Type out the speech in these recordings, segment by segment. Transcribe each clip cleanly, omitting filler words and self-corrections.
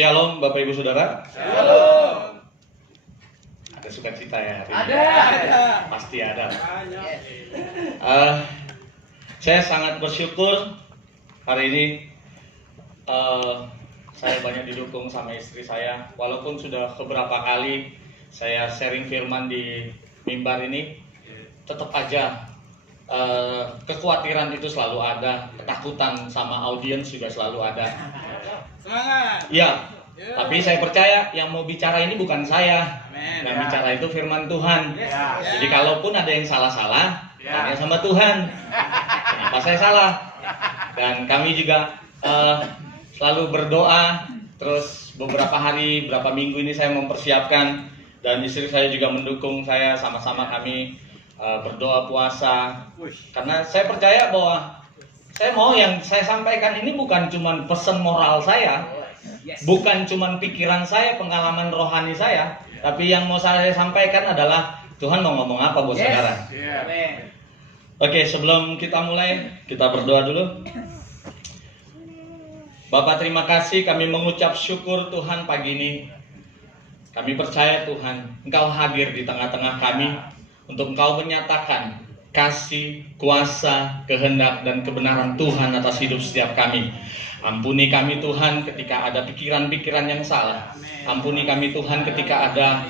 Shalom Bapak Ibu Saudara. Shalom. Ada sukacita ya hari ini? Ada. Pasti ada. Saya sangat bersyukur hari ini saya banyak didukung sama istri saya. Walaupun sudah beberapa kali saya sharing firman di mimbar ini, tetap aja kekhawatiran itu selalu ada, ketakutan sama audiens juga selalu ada. Semangat. Ya, tapi saya percaya yang mau bicara ini bukan saya. Yang bicara itu firman Tuhan. Jadi kalaupun ada yang salah-salah, tanya sama Tuhan. Kenapa saya salah? Dan kami juga selalu berdoa. Terus beberapa hari, beberapa minggu ini saya mempersiapkan, dan istri saya juga mendukung saya, sama-sama kami berdoa puasa. Karena saya percaya bahwa saya mau yang saya sampaikan ini bukan cuma pesan moral saya, bukan cuma pikiran saya, pengalaman rohani saya, tapi yang mau saya sampaikan adalah Tuhan mau ngomong apa buat saudara. Oke, sebelum kita mulai, kita berdoa dulu. Bapak, terima kasih, kami mengucap syukur Tuhan pagi ini. Kami percaya Tuhan, Engkau hadir di tengah-tengah kami untuk Engkau menyatakan kasih, kuasa, kehendak, dan kebenaran Tuhan atas hidup setiap kami. Ampuni kami Tuhan ketika ada pikiran-pikiran yang salah. Ampuni kami Tuhan ketika ada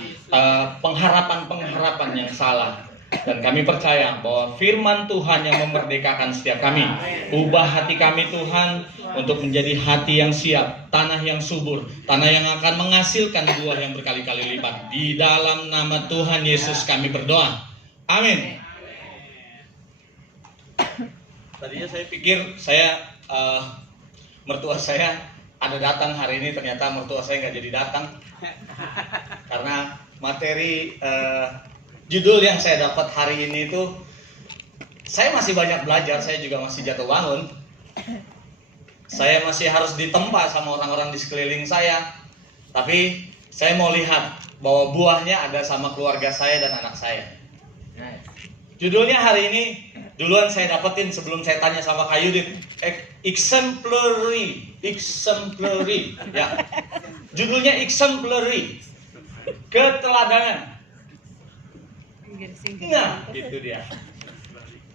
pengharapan-pengharapan yang salah. Dan kami percaya bahwa firman Tuhan yang memerdekakan setiap kami. Ubah hati kami Tuhan untuk menjadi hati yang siap, tanah yang subur, tanah yang akan menghasilkan buah yang berkali-kali lipat. Di dalam nama Tuhan Yesus kami berdoa. Amin. Tadinya saya pikir mertua saya ada datang hari ini, ternyata mertua saya nggak jadi datang karena materi judul yang saya dapat hari ini itu, saya masih banyak belajar, saya juga masih jatuh bangun, saya masih harus ditempa sama orang-orang di sekeliling saya, tapi saya mau lihat bahwa buahnya ada sama keluarga saya dan anak saya. Judulnya hari ini, duluan saya dapetin sebelum saya tanya sama Kak Yudit, exemplary, ya. Judulnya exemplary, keteladanan. Nah, itu dia,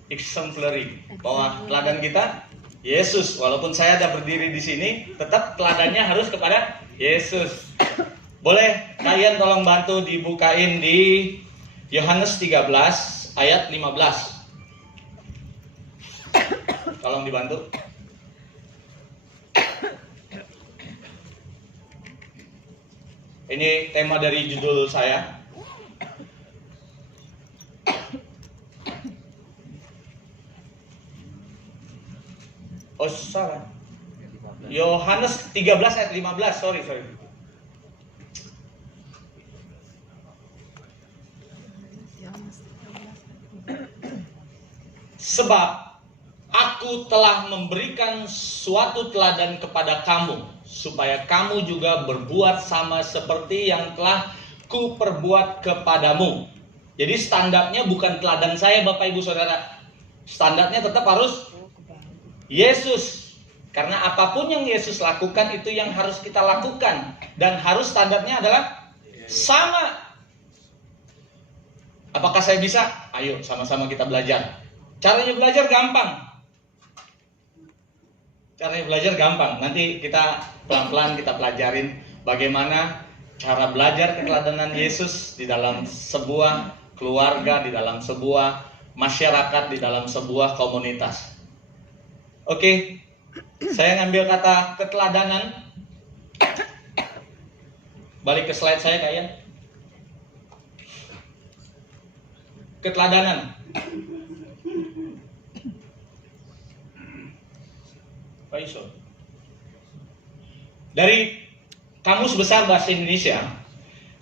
exemplary, bahwa teladan kita Yesus. Walaupun saya ada berdiri di sini, tetap teladannya harus kepada Yesus. Boleh kalian tolong bantu dibukain di Yohanes 13 ayat 15. Tolong dibantu. Ini tema dari judul saya. Oh, salah. Yohanes 13 ayat 15. Sorry. Sebab aku telah memberikan suatu teladan kepada kamu, supaya kamu juga berbuat sama seperti yang telah kuperbuat kepadamu. Jadi standarnya bukan teladan saya, Bapak Ibu Saudara. Standarnya tetap harus Yesus. Karena apapun yang Yesus lakukan itu yang harus kita lakukan. Dan harus standarnya adalah sama. Apakah saya bisa? Ayo sama-sama kita belajar. Caranya belajar gampang. Nanti kita pelan-pelan kita pelajarin bagaimana cara belajar keteladanan Yesus di dalam sebuah keluarga, di dalam sebuah masyarakat, di dalam sebuah komunitas. Oke, saya ngambil kata keteladanan. Balik ke slide saya kayaknya. Keteladanan. Dari Kamus Besar Bahasa Indonesia,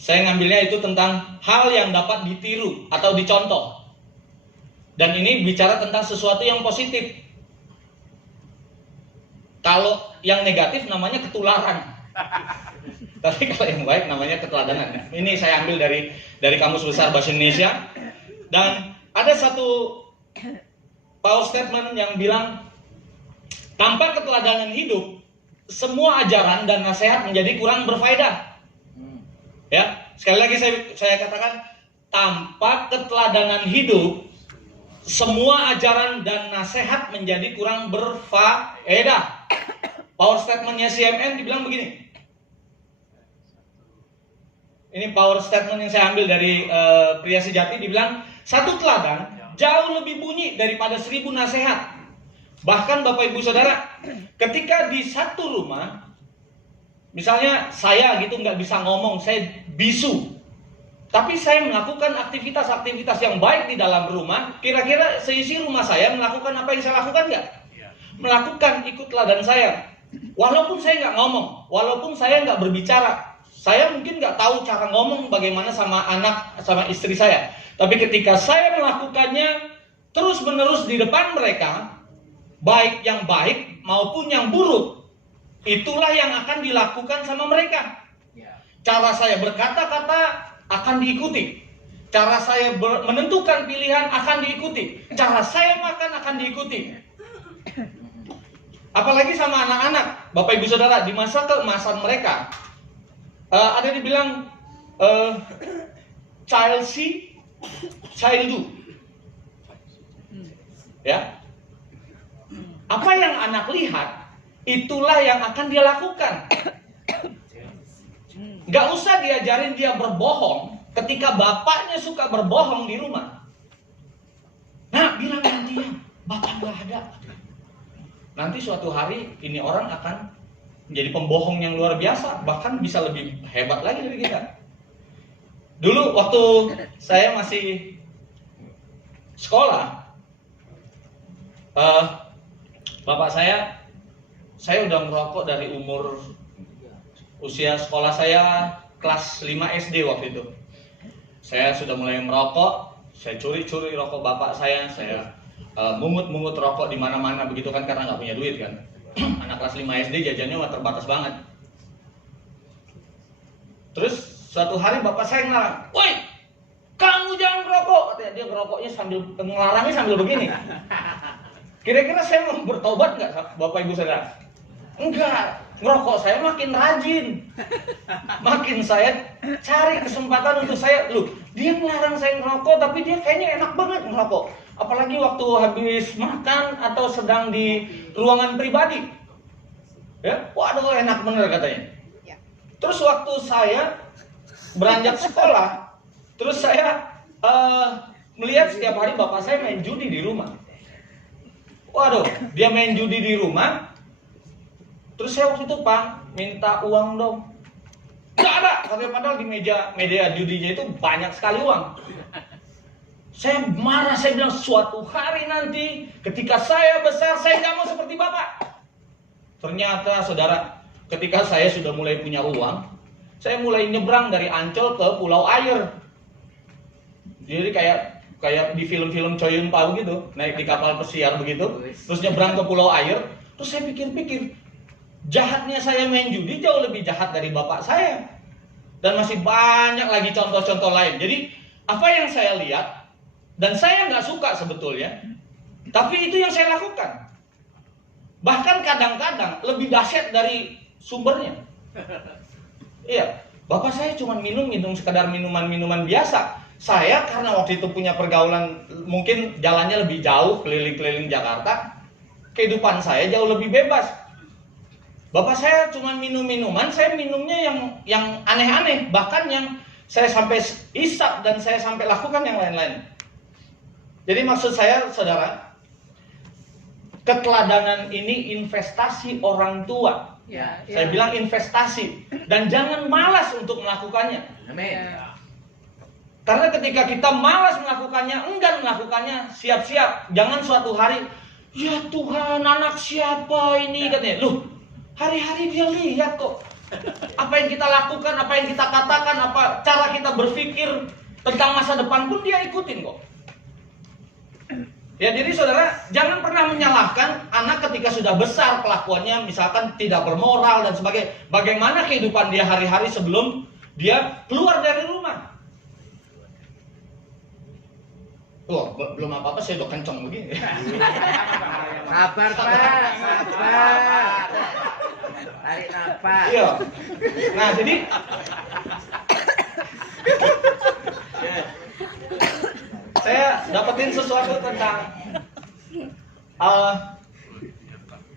saya ngambilnya itu tentang hal yang dapat ditiru atau dicontoh. Dan ini bicara tentang sesuatu yang positif. Kalau yang negatif namanya ketularan. Tapi kalau yang baik namanya keteladanan. Ini saya ambil dari Kamus Besar Bahasa Indonesia. Dan ada satu power statement yang bilang, tanpa keteladanan hidup, semua ajaran dan nasihat menjadi kurang berfaedah. Ya, sekali lagi saya katakan, tanpa keteladanan hidup, semua ajaran dan nasihat menjadi kurang berfaedah. Power statementnya CNN dibilang begini. Ini power statement yang saya ambil dari Pria Sejati, dibilang, satu teladan jauh lebih bunyi daripada 1000 nasihat. Bahkan Bapak Ibu Saudara, ketika di satu rumah, misalnya saya gitu nggak bisa ngomong, saya bisu, tapi saya melakukan aktivitas-aktivitas yang baik di dalam rumah, kira-kira seisi rumah saya melakukan apa yang saya lakukan nggak? Melakukan, ikut teladan saya. Walaupun saya nggak ngomong, walaupun saya nggak berbicara, saya mungkin nggak tahu cara ngomong bagaimana sama anak, sama istri saya. Tapi ketika saya melakukannya terus-menerus di depan mereka, baik yang baik maupun yang buruk, itulah yang akan dilakukan sama mereka. Cara saya berkata-kata akan diikuti. Cara saya menentukan pilihan akan diikuti. Cara saya makan akan diikuti. Apalagi sama anak-anak, Bapak Ibu Saudara, di masa keemasan mereka, ada dibilang child see, child do. Ya. Apa yang anak lihat, itulah yang akan dia lakukan. Gak usah diajarin dia berbohong ketika bapaknya suka berbohong di rumah. Nah, bilang nanti ya, bapak gak ada. Nanti suatu hari ini orang akan menjadi pembohong yang luar biasa, bahkan bisa lebih hebat lagi dari kita. Dulu waktu saya masih sekolah, bapak saya udah merokok dari umur usia sekolah saya kelas 5 SD waktu itu. Saya sudah mulai merokok, saya curi-curi rokok bapak saya mungut-mungut rokok di mana-mana begitu kan, karena nggak punya duit kan. Anak kelas 5 SD jajannya terbatas banget. Terus suatu hari bapak saya ngelarang, "Woi, kamu jangan merokok." Katanya, dia ngerokoknya sambil ngelarangnya sambil begini. Kira-kira saya mau bertobat nggak, Bapak Ibu Saudara? Enggak, ngerokok saya makin rajin. Makin saya cari kesempatan untuk dia melarang saya ngerokok, tapi dia kayaknya enak banget ngerokok. Apalagi waktu habis makan atau sedang di ruangan pribadi. Ya, waduh enak bener katanya. Terus waktu saya beranjak sekolah, terus saya melihat setiap hari bapak saya main judi di rumah. Waduh, dia main judi di rumah. Terus saya waktu itu, "Pak, minta uang dong." Nggak ada, katanya, padahal di media judinya itu banyak sekali uang. Saya marah, saya bilang, suatu hari nanti ketika saya besar, saya nggak mau seperti bapak. Ternyata saudara, ketika saya sudah mulai punya uang, saya mulai nyebrang dari Ancol ke Pulau Air. Jadi kayak di film-film Choi Yun Fat begitu, naik di kapal pesiar begitu, terus nyebrang ke Pulau Air. Terus saya pikir-pikir, jahatnya saya main judi jauh lebih jahat dari bapak saya. Dan masih banyak lagi contoh-contoh lain. Jadi apa yang saya lihat, dan saya nggak suka sebetulnya, tapi itu yang saya lakukan. Bahkan kadang-kadang lebih dahsyat dari sumbernya. Iya, bapak saya cuma minum sekedar minuman-minuman biasa. Saya karena waktu itu punya pergaulan, mungkin jalannya lebih jauh, keliling-keliling Jakarta, kehidupan saya jauh lebih bebas. Bapak saya cuma minum minuman, saya minumnya yang aneh-aneh, bahkan yang saya sampai hisap dan saya sampai lakukan yang lain-lain. Jadi maksud saya, saudara, keteladanan ini investasi orang tua. Saya bilang investasi, dan jangan malas untuk melakukannya. Amin. Karena ketika kita malas melakukannya, enggan melakukannya, siap-siap. Jangan suatu hari, "Ya Tuhan, anak siapa ini?" katanya. Loh, hari-hari dia lihat kok. Apa yang kita lakukan, apa yang kita katakan, apa cara kita berpikir tentang masa depan pun dia ikutin kok. Ya, jadi saudara, jangan pernah menyalahkan anak ketika sudah besar kelakuannya, misalkan tidak bermoral dan sebagainya. Bagaimana kehidupan dia hari-hari sebelum dia keluar dari rumah? Oh, belum apa-apa saya udah kenceng begini. Sabar, Pak. Sabar. Tarik nafas. Iya. Nah, jadi saya dapetin sesuatu tentang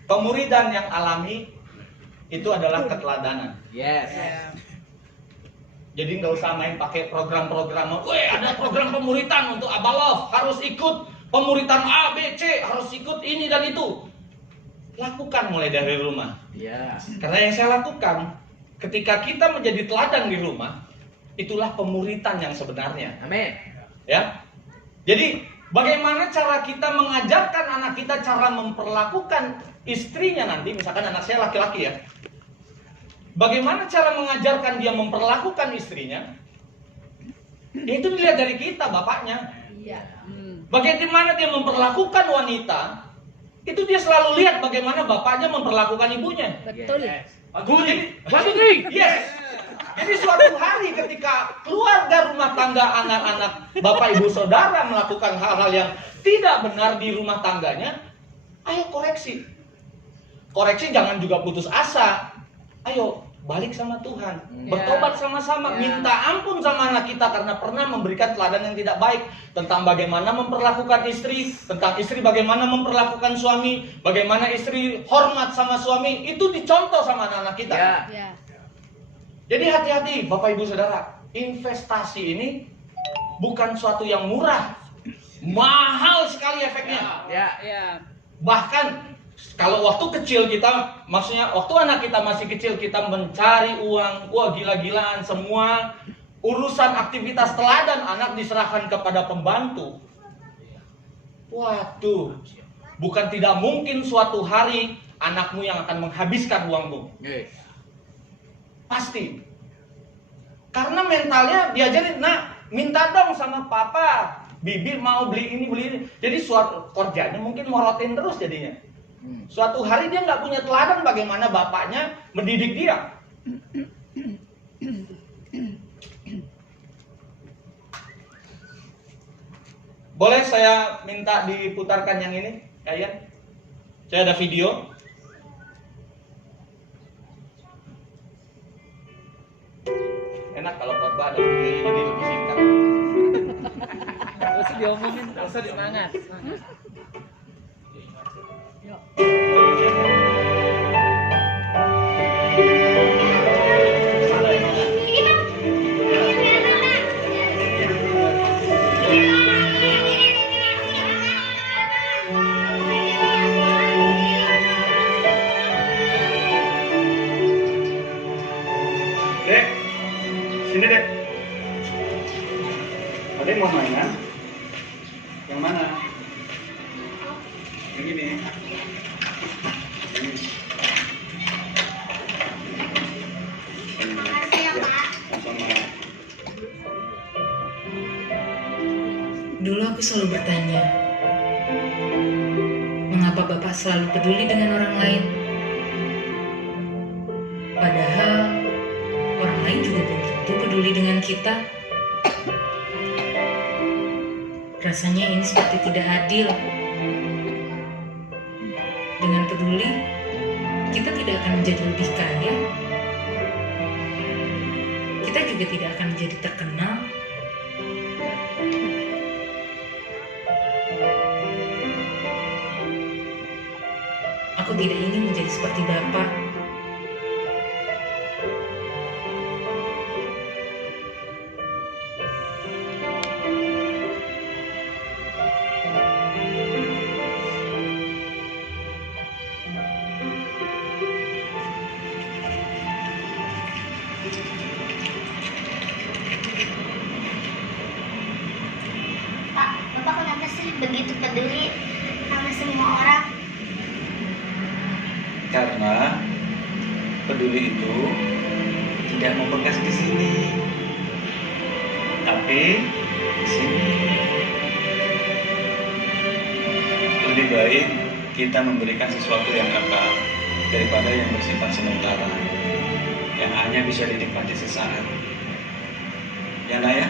pemuridan yang alami itu adalah keteladanan. Yes. Jadi nggak usah main pakai program-program. Weh, ada program pemuritan untuk Abalov, harus ikut pemuritan A, B, C, harus ikut ini dan itu. Lakukan mulai dari rumah. Ya. Karena yang saya lakukan, ketika kita menjadi teladan di rumah, itulah pemuritan yang sebenarnya. Amin. Ya. Jadi bagaimana cara kita mengajarkan anak kita cara memperlakukan istrinya nanti, misalkan anak saya laki-laki ya. Bagaimana cara mengajarkan dia memperlakukan istrinya? Ya itu dilihat dari kita, bapaknya. Bagaimana dia memperlakukan wanita? Itu dia selalu lihat bagaimana bapaknya memperlakukan ibunya. Betul. Yes. Jadi suatu hari ketika keluarga rumah tangga anak-anak bapak ibu saudara melakukan hal-hal yang tidak benar di rumah tangganya, ayo koreksi. Koreksi, jangan juga putus asa. Ayo balik sama Tuhan, bertobat sama-sama, minta ampun sama anak kita karena pernah memberikan teladan yang tidak baik tentang bagaimana memperlakukan istri, tentang istri bagaimana memperlakukan suami, bagaimana istri hormat sama suami, itu dicontoh sama anak-anak kita. Ya. Jadi hati-hati Bapak Ibu Saudara, investasi ini bukan suatu yang murah, mahal sekali efeknya. Ya. Bahkan kalau waktu kecil kita, maksudnya waktu anak kita masih kecil, kita mencari uang, wah gila-gilaan semua urusan aktivitas teladan anak diserahkan kepada pembantu. Waduh, bukan tidak mungkin suatu hari anakmu yang akan menghabiskan uangmu. Pasti. Karena mentalnya diajarin, nah minta dong sama papa, bibi mau beli ini beli ini. Jadi suatu kerjanya mungkin morotin terus jadinya. Suatu hari dia nggak punya teladan bagaimana bapaknya mendidik dia. Boleh saya minta diputarkan yang ini, kalian? Saya ada video. Enak kalau khotbah ada videonya jadi lebih singkat. Gak usah diomongin, gak usah disemangat. Dek, sini dek. Ada yang mau mainan? Yang mana? Yang ini. Dulu aku selalu bertanya, mengapa Bapak selalu peduli dengan orang lain? Padahal orang lain juga belum tentu peduli dengan kita. Rasanya ini seperti tidak adil. Dengan peduli, kita tidak akan menjadi lebih kaya. Kita juga tidak akan menjadi terkenal. Aku tidak ingin menjadi seperti Bapak. Pak, Bapak kenapa sih begitu peduli sama semua orang? Karena peduli itu tidak membekas di sini, tapi di sini. Lebih baik kita memberikan sesuatu yang kekal daripada yang bersifat sementara, yang hanya bisa dinikmati sesaat. Ya, Nak ya?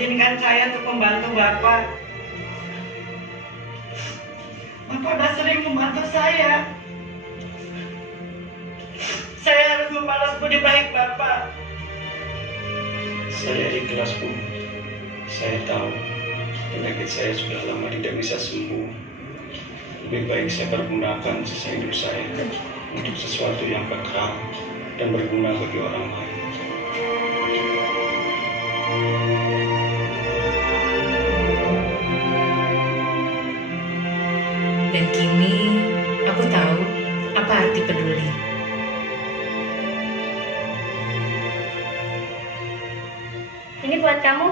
izinkan saya untuk membantu Bapak. Bapak sudah sering membantu saya. Saya harus membalas budi baik Bapak. Saya ikhlas, Bu. Saya tahu penyakit saya sudah lama tidak bisa sembuh. Lebih baik saya pergunakan sisa hidup saya untuk sesuatu yang kekal dan berguna bagi orang lain. Dan kini aku tahu apa arti peduli. Ini buat kamu.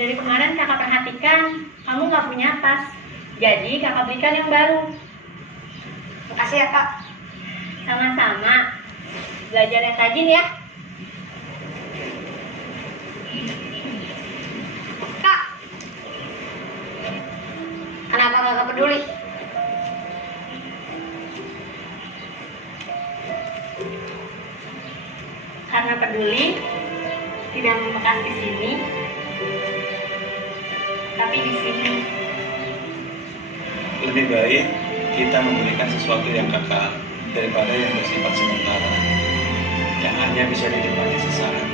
Dari kemarin kakak perhatikan, kamu nggak punya tas. Jadi kakak berikan yang baru. Makasih ya kak. Sama-sama. Belajar yang rajin ya. Kak, kenapa kakak peduli? Karena peduli, tidak membekas di sini, tapi di sini. Lebih baik kita memberikan sesuatu yang kekal daripada yang bersifat sementara, yang hanya bisa dinikmati sesaat.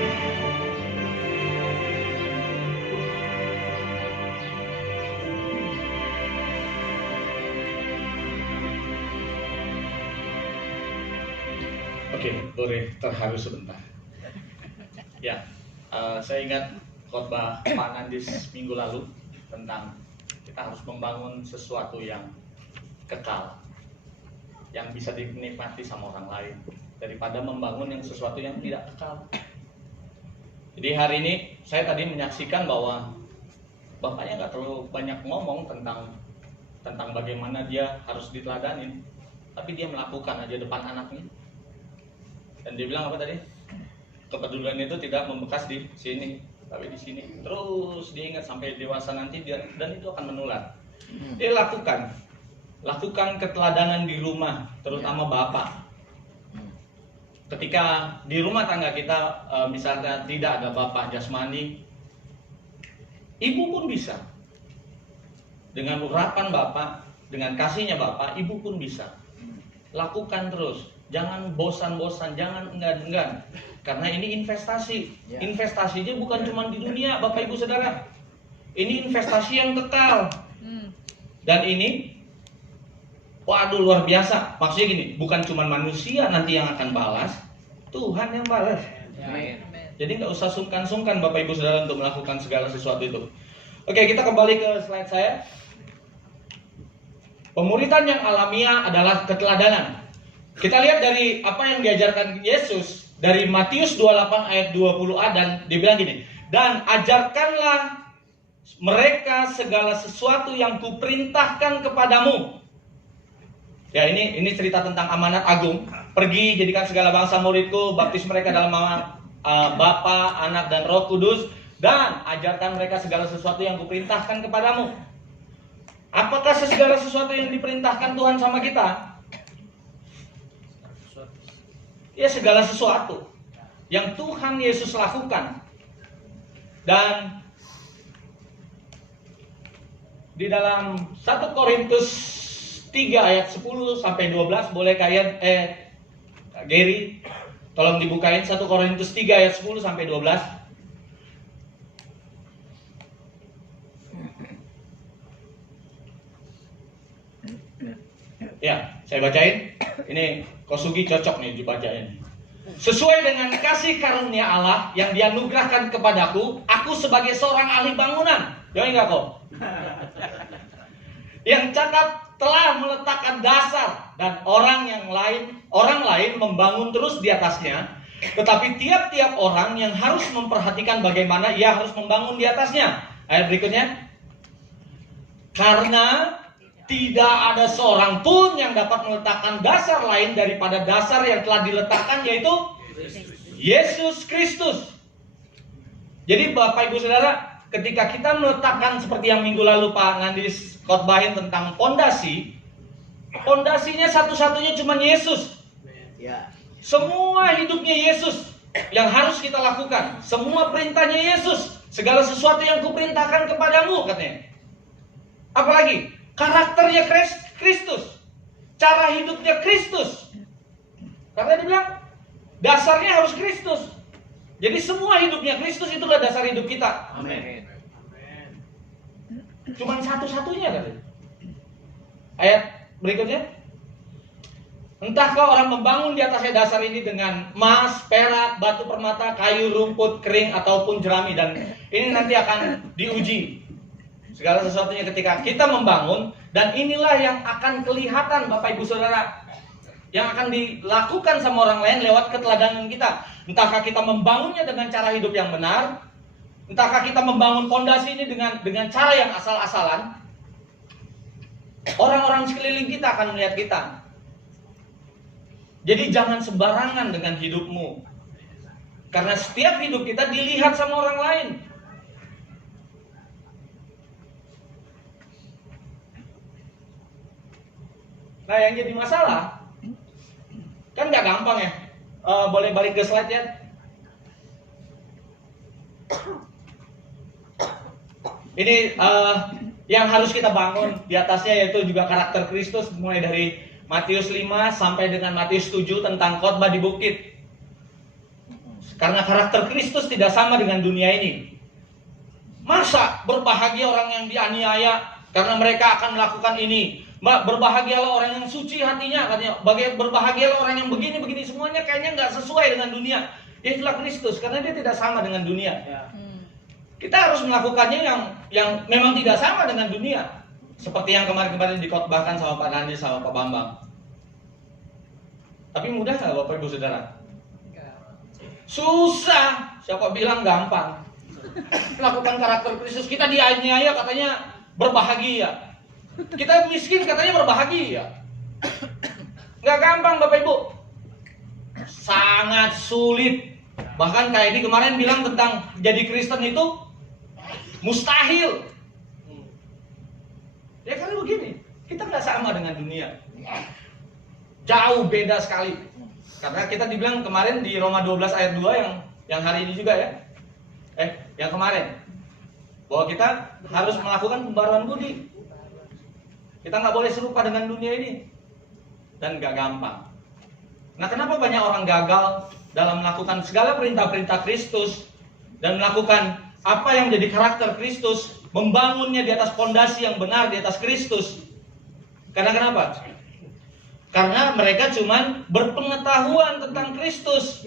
Oke, boleh terharu sebentar. Ya, saya ingat khotbah Pak Nandis minggu lalu tentang kita harus membangun sesuatu yang kekal, yang bisa dinikmati sama orang lain, daripada membangun yang sesuatu yang tidak kekal. Jadi hari ini saya tadi menyaksikan bahwa bapaknya nggak terlalu banyak ngomong tentang bagaimana dia harus diteladanin, tapi dia melakukan aja depan anaknya. Dan dia bilang apa tadi? Kepedulian itu tidak membekas di sini, tapi di sini. Terus diingat sampai dewasa nanti dan itu akan menular. Dia lakukan keteladanan di rumah, terutama bapak. Ketika di rumah tangga kita misalnya tidak ada bapak jasmani, ibu pun bisa. Dengan urapan bapak, dengan kasihnya bapak, ibu pun bisa. Lakukan terus. Jangan bosan-bosan, jangan enggan-enggan. Karena ini investasi. Investasinya bukan cuma di dunia, Bapak Ibu Saudara. Ini investasi yang kekal. Dan ini, waduh luar biasa. Maksudnya gini, bukan cuma manusia nanti yang akan balas, Tuhan yang balas. Jadi nggak usah sungkan-sungkan Bapak Ibu Saudara untuk melakukan segala sesuatu itu. Oke, kita kembali ke slide saya. Pemuritan yang alamiah adalah keteladanan. Kita lihat dari apa yang diajarkan Yesus dari Matius 28 ayat 20a, dan dibilang gini, dan ajarkanlah mereka segala sesuatu yang kuperintahkan kepadamu. Ya, ini cerita tentang amanat agung. Pergi jadikan segala bangsa muridku, baptis mereka dalam nama Bapa, Anak dan Roh Kudus, dan ajarkan mereka segala sesuatu yang kuperintahkan kepadamu. Apakah segala sesuatu yang diperintahkan Tuhan sama kita? Ya, segala sesuatu yang Tuhan Yesus lakukan. Dan di dalam 1 Korintus 3 ayat 10 sampai 12, boleh kalian Gary tolong dibukain 1 Korintus 3 ayat 10 sampai 12. Ya, saya bacain. Ini Kosugi cocok nih dibacain. Sesuai dengan kasih karunia Allah yang dianugerahkan kepadaku, aku sebagai seorang ahli bangunan, jangan enggak kok, yang cakap telah meletakkan dasar, dan orang lain membangun terus di atasnya. Tetapi tiap-tiap orang yang harus memperhatikan bagaimana ia harus membangun di atasnya. Ayat berikutnya. Karena tidak ada seorang pun yang dapat meletakkan dasar lain daripada dasar yang telah diletakkan, yaitu Yesus Kristus. Jadi Bapak Ibu Saudara, ketika kita meletakkan seperti yang minggu lalu Pak Nandis khotbahin tentang pondasi, pondasinya satu-satunya cuma Yesus. Semua hidupnya Yesus. yang harus kita lakukan. Semua perintahnya Yesus. Segala sesuatu yang kuperintahkan kepadamu, katanya. Apalagi? Karakternya Kristus. Cara hidupnya Kristus. Karena dia bilang, dasarnya harus Kristus. Jadi semua hidupnya Kristus itulah dasar hidup kita. Amin. Cuman satu-satunya katanya. Ayat berikutnya. Entahkah orang membangun di atasnya dasar ini dengan emas, perak, batu permata, kayu, rumput, kering, ataupun jerami. Dan ini nanti akan diuji. Segala sesuatunya ketika kita membangun. Dan inilah yang akan kelihatan Bapak Ibu Saudara. Yang akan dilakukan sama orang lain lewat keteladanan kita. Entahkah kita membangunnya dengan cara hidup yang benar. Entahkah kita membangun fondasi ini dengan cara yang asal-asalan. Orang-orang sekeliling kita akan melihat kita. Jadi jangan sembarangan dengan hidupmu. Karena setiap hidup kita dilihat sama orang lain. Nah, yang jadi masalah kan gak gampang ya. Boleh balik ke slide ya. Ini yang harus kita bangun di atasnya, yaitu juga karakter Kristus, mulai dari Matius 5 sampai dengan Matius 7 tentang khotbah di bukit. Karena karakter Kristus tidak sama dengan dunia ini. Masa berbahagia orang yang dianiaya karena mereka akan melakukan ini. Berbahagialah orang yang suci hatinya, katanya. Berbahagialah orang yang begini-begini, semuanya kayaknya nggak sesuai dengan dunia. Itulah Kristus, karena dia tidak sama dengan dunia. Kita harus melakukannya yang memang tidak sama dengan dunia. Seperti yang kemarin-kemarin dikhotbahkan sama Pak Nandi sama Pak Bambang. Tapi mudah nggak Bapak Ibu Saudara? Susah. Siapa bilang gampang? Melakukan karakter Kristus. Kita dianiaya katanya berbahagia. Kita miskin katanya berbahagia. Nggak gampang Bapak Ibu. Sangat sulit. Bahkan kayak di kemarin bilang tentang jadi Kristen itu mustahil. Ya karena begini, kita nggak sama dengan dunia. Jauh beda sekali. Karena kita dibilang kemarin di Roma 12 ayat 2 yang hari ini juga ya. Yang kemarin. Bahwa kita harus melakukan pembaruan budi. Kita nggak boleh serupa dengan dunia ini. Dan nggak gampang. Nah, kenapa banyak orang gagal dalam melakukan segala perintah-perintah Kristus dan melakukan apa yang menjadi karakter Kristus, membangunnya di atas fondasi yang benar di atas Kristus? Karena kenapa? Karena mereka cuma berpengetahuan tentang Kristus.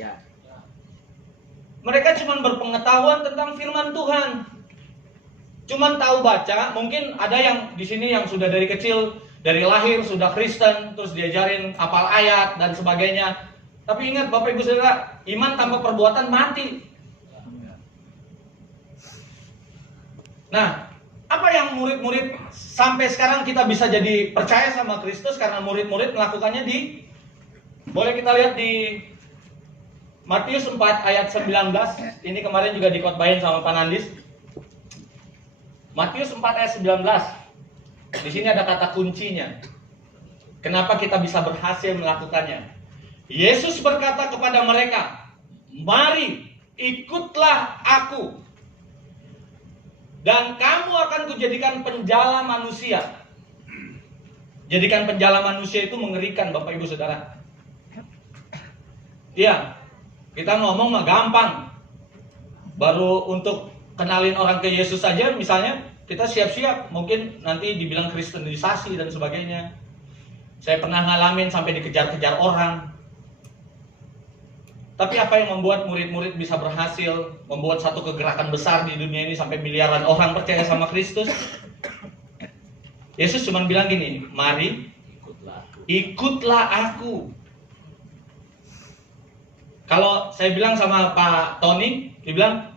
Mereka cuma berpengetahuan tentang firman Tuhan. Cuma tahu baca. Mungkin ada yang di sini yang sudah dari kecil, dari lahir sudah Kristen, terus diajarin hafal ayat dan sebagainya. Tapi ingat Bapak Ibu Saudara, iman tanpa perbuatan mati. Nah, apa yang murid-murid sampai sekarang kita bisa jadi percaya sama Kristus karena murid-murid melakukannya boleh kita lihat di Matius 4 ayat 19. Ini kemarin juga dikhotbahin sama Pak Nandis. Matius 4 ayat 19. Di sini ada kata kuncinya. Kenapa kita bisa berhasil melakukannya? Yesus berkata kepada mereka, "Mari, ikutlah aku. Dan kamu akan kujadikan penjala manusia." Jadikan penjala manusia itu mengerikan Bapak Ibu Saudara. Iya, kita ngomong mah gampang. Baru untuk kenalin orang ke Yesus saja misalnya, kita siap-siap. Mungkin nanti dibilang kristenisasi dan sebagainya. Saya pernah ngalamin sampai dikejar-kejar orang. Tapi apa yang membuat murid-murid bisa berhasil membuat satu kegerakan besar di dunia ini sampai miliaran orang percaya sama Kristus? Yesus cuma bilang gini, "Mari, ikutlah aku." Kalau saya bilang sama Pak Tony, dia bilang,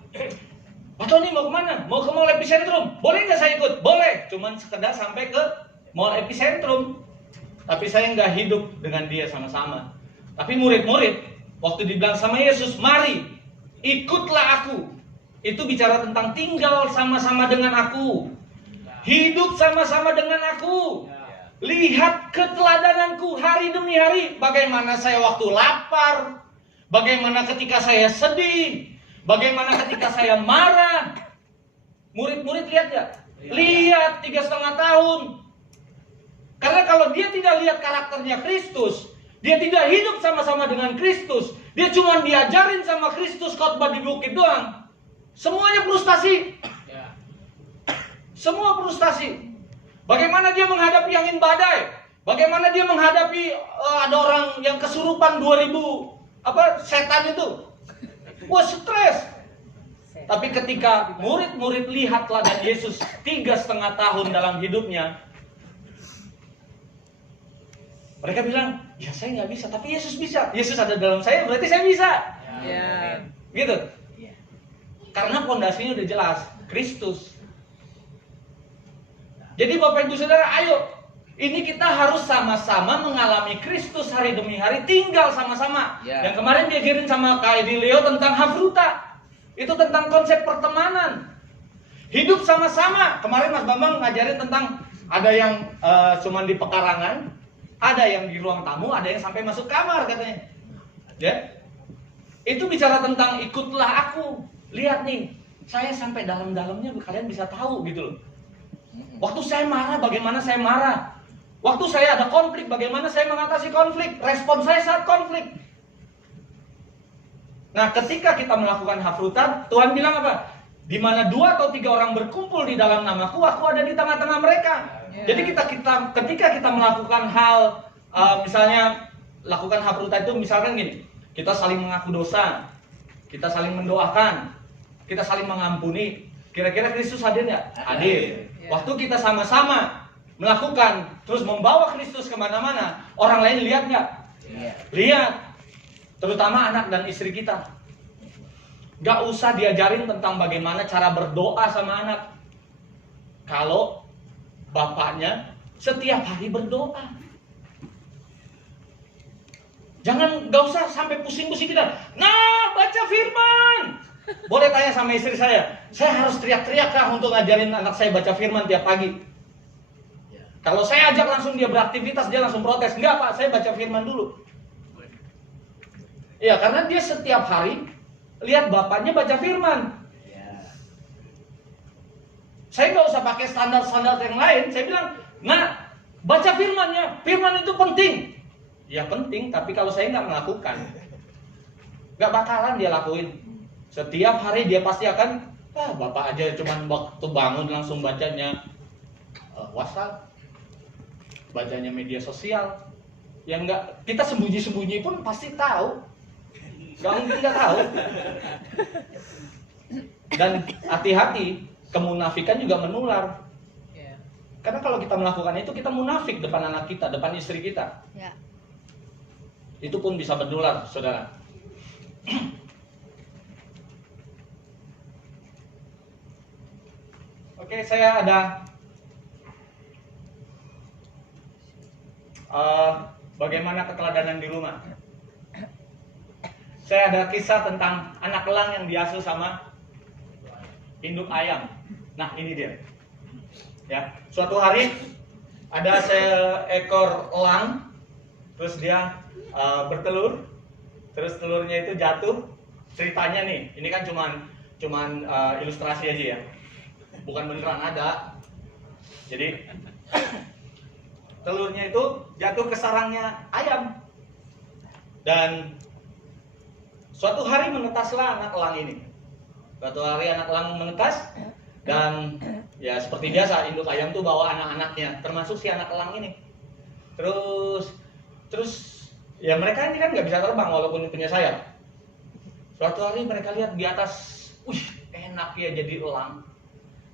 "Pak Tony mau kemana? Mau ke Mall Epicentrum. Boleh nggak saya ikut?" Boleh, cuma sekedar sampai ke Mall Epicentrum. Tapi saya nggak hidup dengan dia sama-sama. Tapi murid-murid waktu dibilang sama Yesus, "Mari, ikutlah aku." Itu bicara tentang tinggal sama-sama dengan aku. Hidup sama-sama dengan aku. Lihat keteladananku hari demi hari. Bagaimana saya waktu lapar. Bagaimana ketika saya sedih? Bagaimana ketika saya marah? Murid-murid lihat gak? Lihat 3,5 tahun. Karena kalau dia tidak lihat karakternya Kristus, dia tidak hidup sama-sama dengan Kristus, dia cuma diajarin sama Kristus khotbah di bukit doang, semuanya frustasi. Semua frustasi. Bagaimana dia menghadapi angin badai? Bagaimana dia menghadapi ada orang yang kesurupan 2000 setan itu? Wah, stres. Tapi ketika murid-murid lihat teladan Yesus 3,5 tahun dalam hidupnya, mereka bilang, ya saya nggak bisa, tapi Yesus bisa. Yesus ada dalam saya, berarti saya bisa. Gitu. Karena fondasinya udah jelas, Kristus. Jadi Bapak Ibu Saudara, ayo, ini kita harus sama-sama mengalami Kristus hari demi hari, tinggal sama-sama. Yang kemarin diajarin sama Kak Edilio tentang Hafruta. Itu tentang konsep pertemanan. Hidup sama-sama. Kemarin Mas Bambang ngajarin tentang ada yang cuman di pekarangan, ada yang di ruang tamu, ada yang sampai masuk kamar katanya. Ya. Itu bicara tentang ikutlah aku. Lihat nih, saya sampai dalam-dalamnya kalian bisa tahu gitu loh. Waktu saya marah, bagaimana saya marah. Waktu saya ada konflik, bagaimana saya mengatasi konflik. Respon saya saat konflik. Nah, ketika kita melakukan hafrutan, Tuhan bilang apa? Di mana 2 atau 3 orang berkumpul di dalam namaku, aku ada di tengah-tengah mereka. Jadi ketika kita melakukan hal, misalnya lakukan hafrutan itu misalkan gini, kita saling mengaku dosa, kita saling mendoakan, kita saling mengampuni. Kira-kira Kristus hadir nggak? Hadir. Waktu kita sama-sama melakukan, terus membawa Kristus kemana-mana, orang lain lihat nggak? Lihat. Terutama anak dan istri kita. Gak usah diajarin tentang bagaimana cara berdoa sama anak. Kalau bapaknya setiap hari berdoa. Gak usah sampai pusing-pusing kita. Nah, baca firman. Boleh tanya sama istri saya harus teriak-teriak kah untuk ngajarin anak saya baca firman tiap pagi? Kalau saya ajak langsung dia beraktivitas, dia langsung protes. Enggak Pak, saya baca firman dulu. Ya, karena dia setiap hari lihat bapaknya baca firman. Saya nggak usah pakai standar-standar yang lain. Saya bilang, nah, baca firmannya. Firman itu penting. Ya penting, tapi kalau saya nggak melakukan, nggak bakalan dia lakuin. Setiap hari dia pasti akan, bapak aja cuman waktu bangun langsung bacanya WhatsApp, bacanya media sosial. Yang nggak, kita sembunyi-sembunyi pun pasti tahu. Gak mungkin gak tahu. Dan hati-hati, kemunafikan juga menular. Karena kalau kita melakukan itu, kita munafik depan anak kita, depan istri kita. Itu pun bisa menular, saudara. Oke, saya ada bagaimana keteladanan di rumah. Saya ada kisah tentang anak elang yang diasuh sama induk ayam. Nah, ini dia. Ya, suatu hari ada seekor elang, terus dia bertelur, terus telurnya itu jatuh. Ceritanya nih, ini kan cuman ilustrasi aja ya, bukan beneran ada. Jadi telurnya itu jatuh ke sarangnya ayam, dan suatu hari menetaslah anak elang ini. Suatu hari anak elang menetas, dan ya seperti biasa induk ayam tuh bawa anak-anaknya, termasuk si anak elang ini. Terus ya mereka ini kan nggak bisa terbang walaupun punya sayap. Suatu hari mereka lihat di atas, enak ya jadi elang.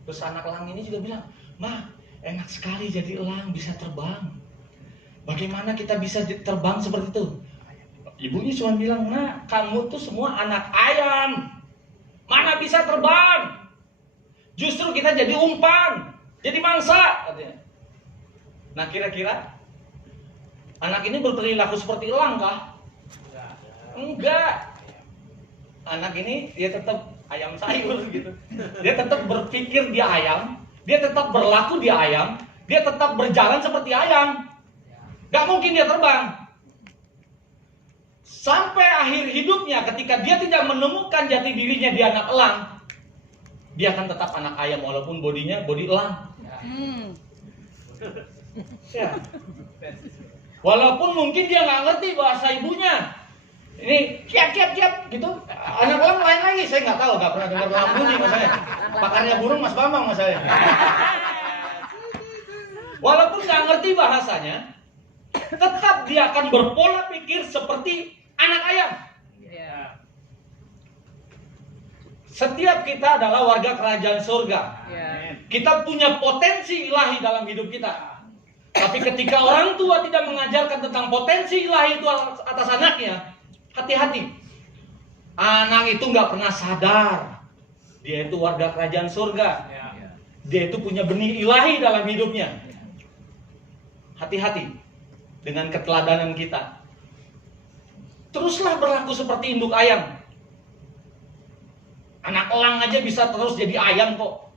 Terus anak elang ini juga bilang, "Ma, enak sekali jadi elang, bisa terbang. Bagaimana kita bisa terbang seperti itu?" Ibunya cuma bilang, "Nah, kamu tuh semua anak ayam. Mana bisa terbang? Justru kita jadi umpan, jadi mangsa," katanya. Nah, kira-kira anak ini berperilaku seperti elang kah? Enggak. Anak ini dia tetap ayam sayur gitu. Dia tetap berpikir dia ayam, dia tetap berlaku dia ayam, dia tetap berjalan seperti ayam. Gak mungkin dia terbang. Sampai akhir hidupnya, ketika dia tidak menemukan jati dirinya di anak elang, dia akan tetap anak ayam walaupun bodinya bodi elang. Ya. Walaupun mungkin dia nggak ngerti bahasa ibunya. Ini kiap gitu. Anak elang lain lagi, saya nggak tahu, nggak pernah dengar elang bunyi mas saya. Pakarnya burung Mas Bambang mas saya. Walaupun nggak ngerti bahasanya, tetap dia akan berpola pikir seperti anak ayam. Setiap kita adalah warga kerajaan surga. Kita punya potensi ilahi dalam hidup kita. Tapi ketika orang tua tidak mengajarkan tentang potensi ilahi itu atas anaknya, hati-hati. Anak itu nggak pernah sadar dia itu warga kerajaan surga. Dia itu punya benih ilahi dalam hidupnya. Hati-hati dengan keteladanan kita. Teruslah berlaku seperti induk ayam. Anak elang aja bisa terus jadi ayam kok.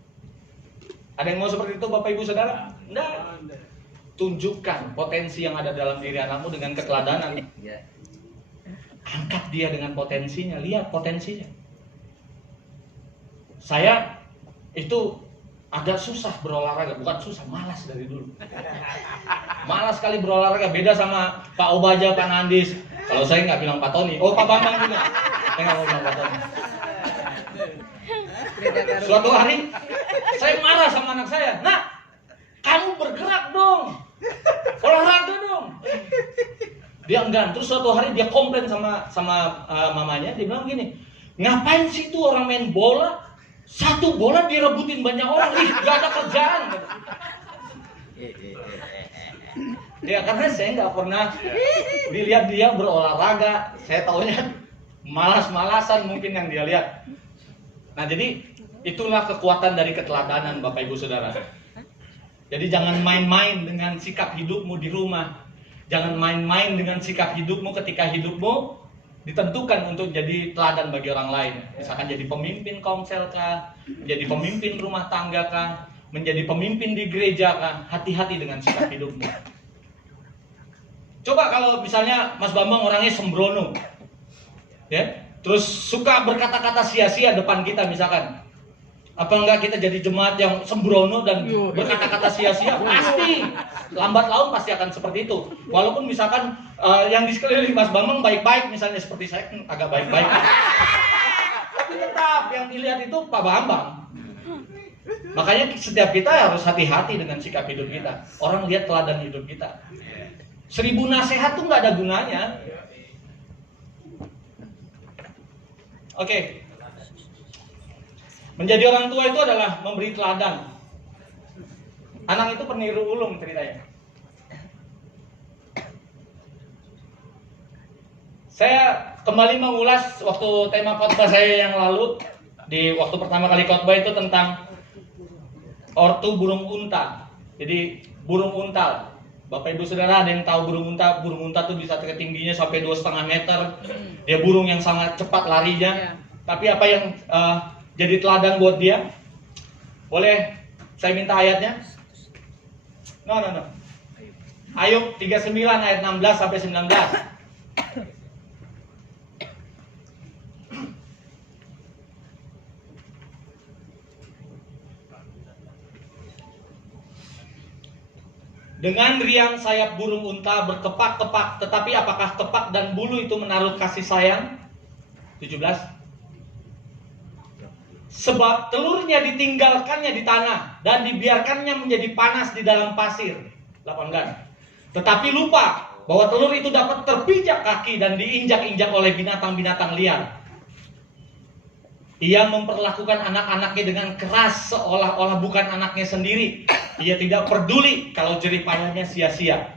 Ada yang mau seperti itu Bapak Ibu Saudara? Enggak. Tunjukkan potensi yang ada dalam diri anakmu dengan keteladanan. Angkat dia dengan potensinya, lihat potensinya. Saya itu agak susah berolahraga, bukan susah, malas dari dulu. Malas sekali berolahraga, beda sama Pak Obaja, Pak Nandis. Kalau saya nggak bilang Pak Tony, oh Pak Bambang juga. Saya nggak mau bilang Pak Tony. Suatu hari saya marah sama anak saya, "Nak, kamu bergerak dong, olahraga dong." Dia enggan. Terus suatu hari dia komplain sama mamanya, dia bilang gini, "Ngapain sih tuh orang main bola? Satu bola direbutin banyak orang, gak ada kerjaan." Ya karena saya nggak pernah dilihat dia berolahraga, saya taunya malas-malasan mungkin yang dia lihat. Nah jadi itulah kekuatan dari keteladanan Bapak Ibu Saudara. Jadi jangan main-main dengan sikap hidupmu di rumah. Jangan main-main dengan sikap hidupmu ketika hidupmu ditentukan untuk jadi teladan bagi orang lain. Misalkan jadi pemimpin komsel kah, menjadi pemimpin rumah tangga kah, menjadi pemimpin di gereja kah, hati-hati dengan sikap hidupmu. Coba kalau misalnya Mas Bambang orangnya sembrono, ya, terus suka berkata-kata sia-sia depan kita misalkan. Apa enggak kita jadi jemaat yang sembrono dan berkata-kata sia-sia? Pasti lambat laun pasti akan seperti itu. Walaupun misalkan yang di sekeliling Mas Bambang baik-baik, misalnya seperti saya agak baik-baik. Tapi tetap yang dilihat itu Pak Bambang. Makanya setiap kita harus hati-hati dengan sikap hidup kita. Orang lihat teladan hidup kita. 1000 nasihat tuh nggak ada gunanya. Oke. Menjadi orang tua itu adalah memberi teladan. Anak itu peniru ulung ceritanya. Saya kembali mengulas waktu tema khotbah saya yang lalu. Di waktu pertama kali khotbah itu tentang ortu burung unta. Jadi burung unta. Bapak Ibu Saudara ada yang tahu burung unta? Burung unta tuh bisa ketingginya sampai 2,5 meter. Dia burung yang sangat cepat larinya. Tapi apa yang jadi teladan buat dia? Boleh saya minta ayatnya? No. Ayub 39 ayat 16 sampai 19. Dengan riang sayap burung unta berkepak-kepak, tetapi apakah kepak dan bulu itu menaruh kasih sayang? 17. Sebab telurnya ditinggalkannya di tanah dan dibiarkannya menjadi panas di dalam pasir. 18. Tetapi lupa bahwa telur itu dapat terpijak kaki dan diinjak-injak oleh binatang-binatang liar. Ia memperlakukan anak-anaknya dengan keras seolah-olah bukan anaknya sendiri. Ia tidak peduli kalau jerih payahnya sia-sia.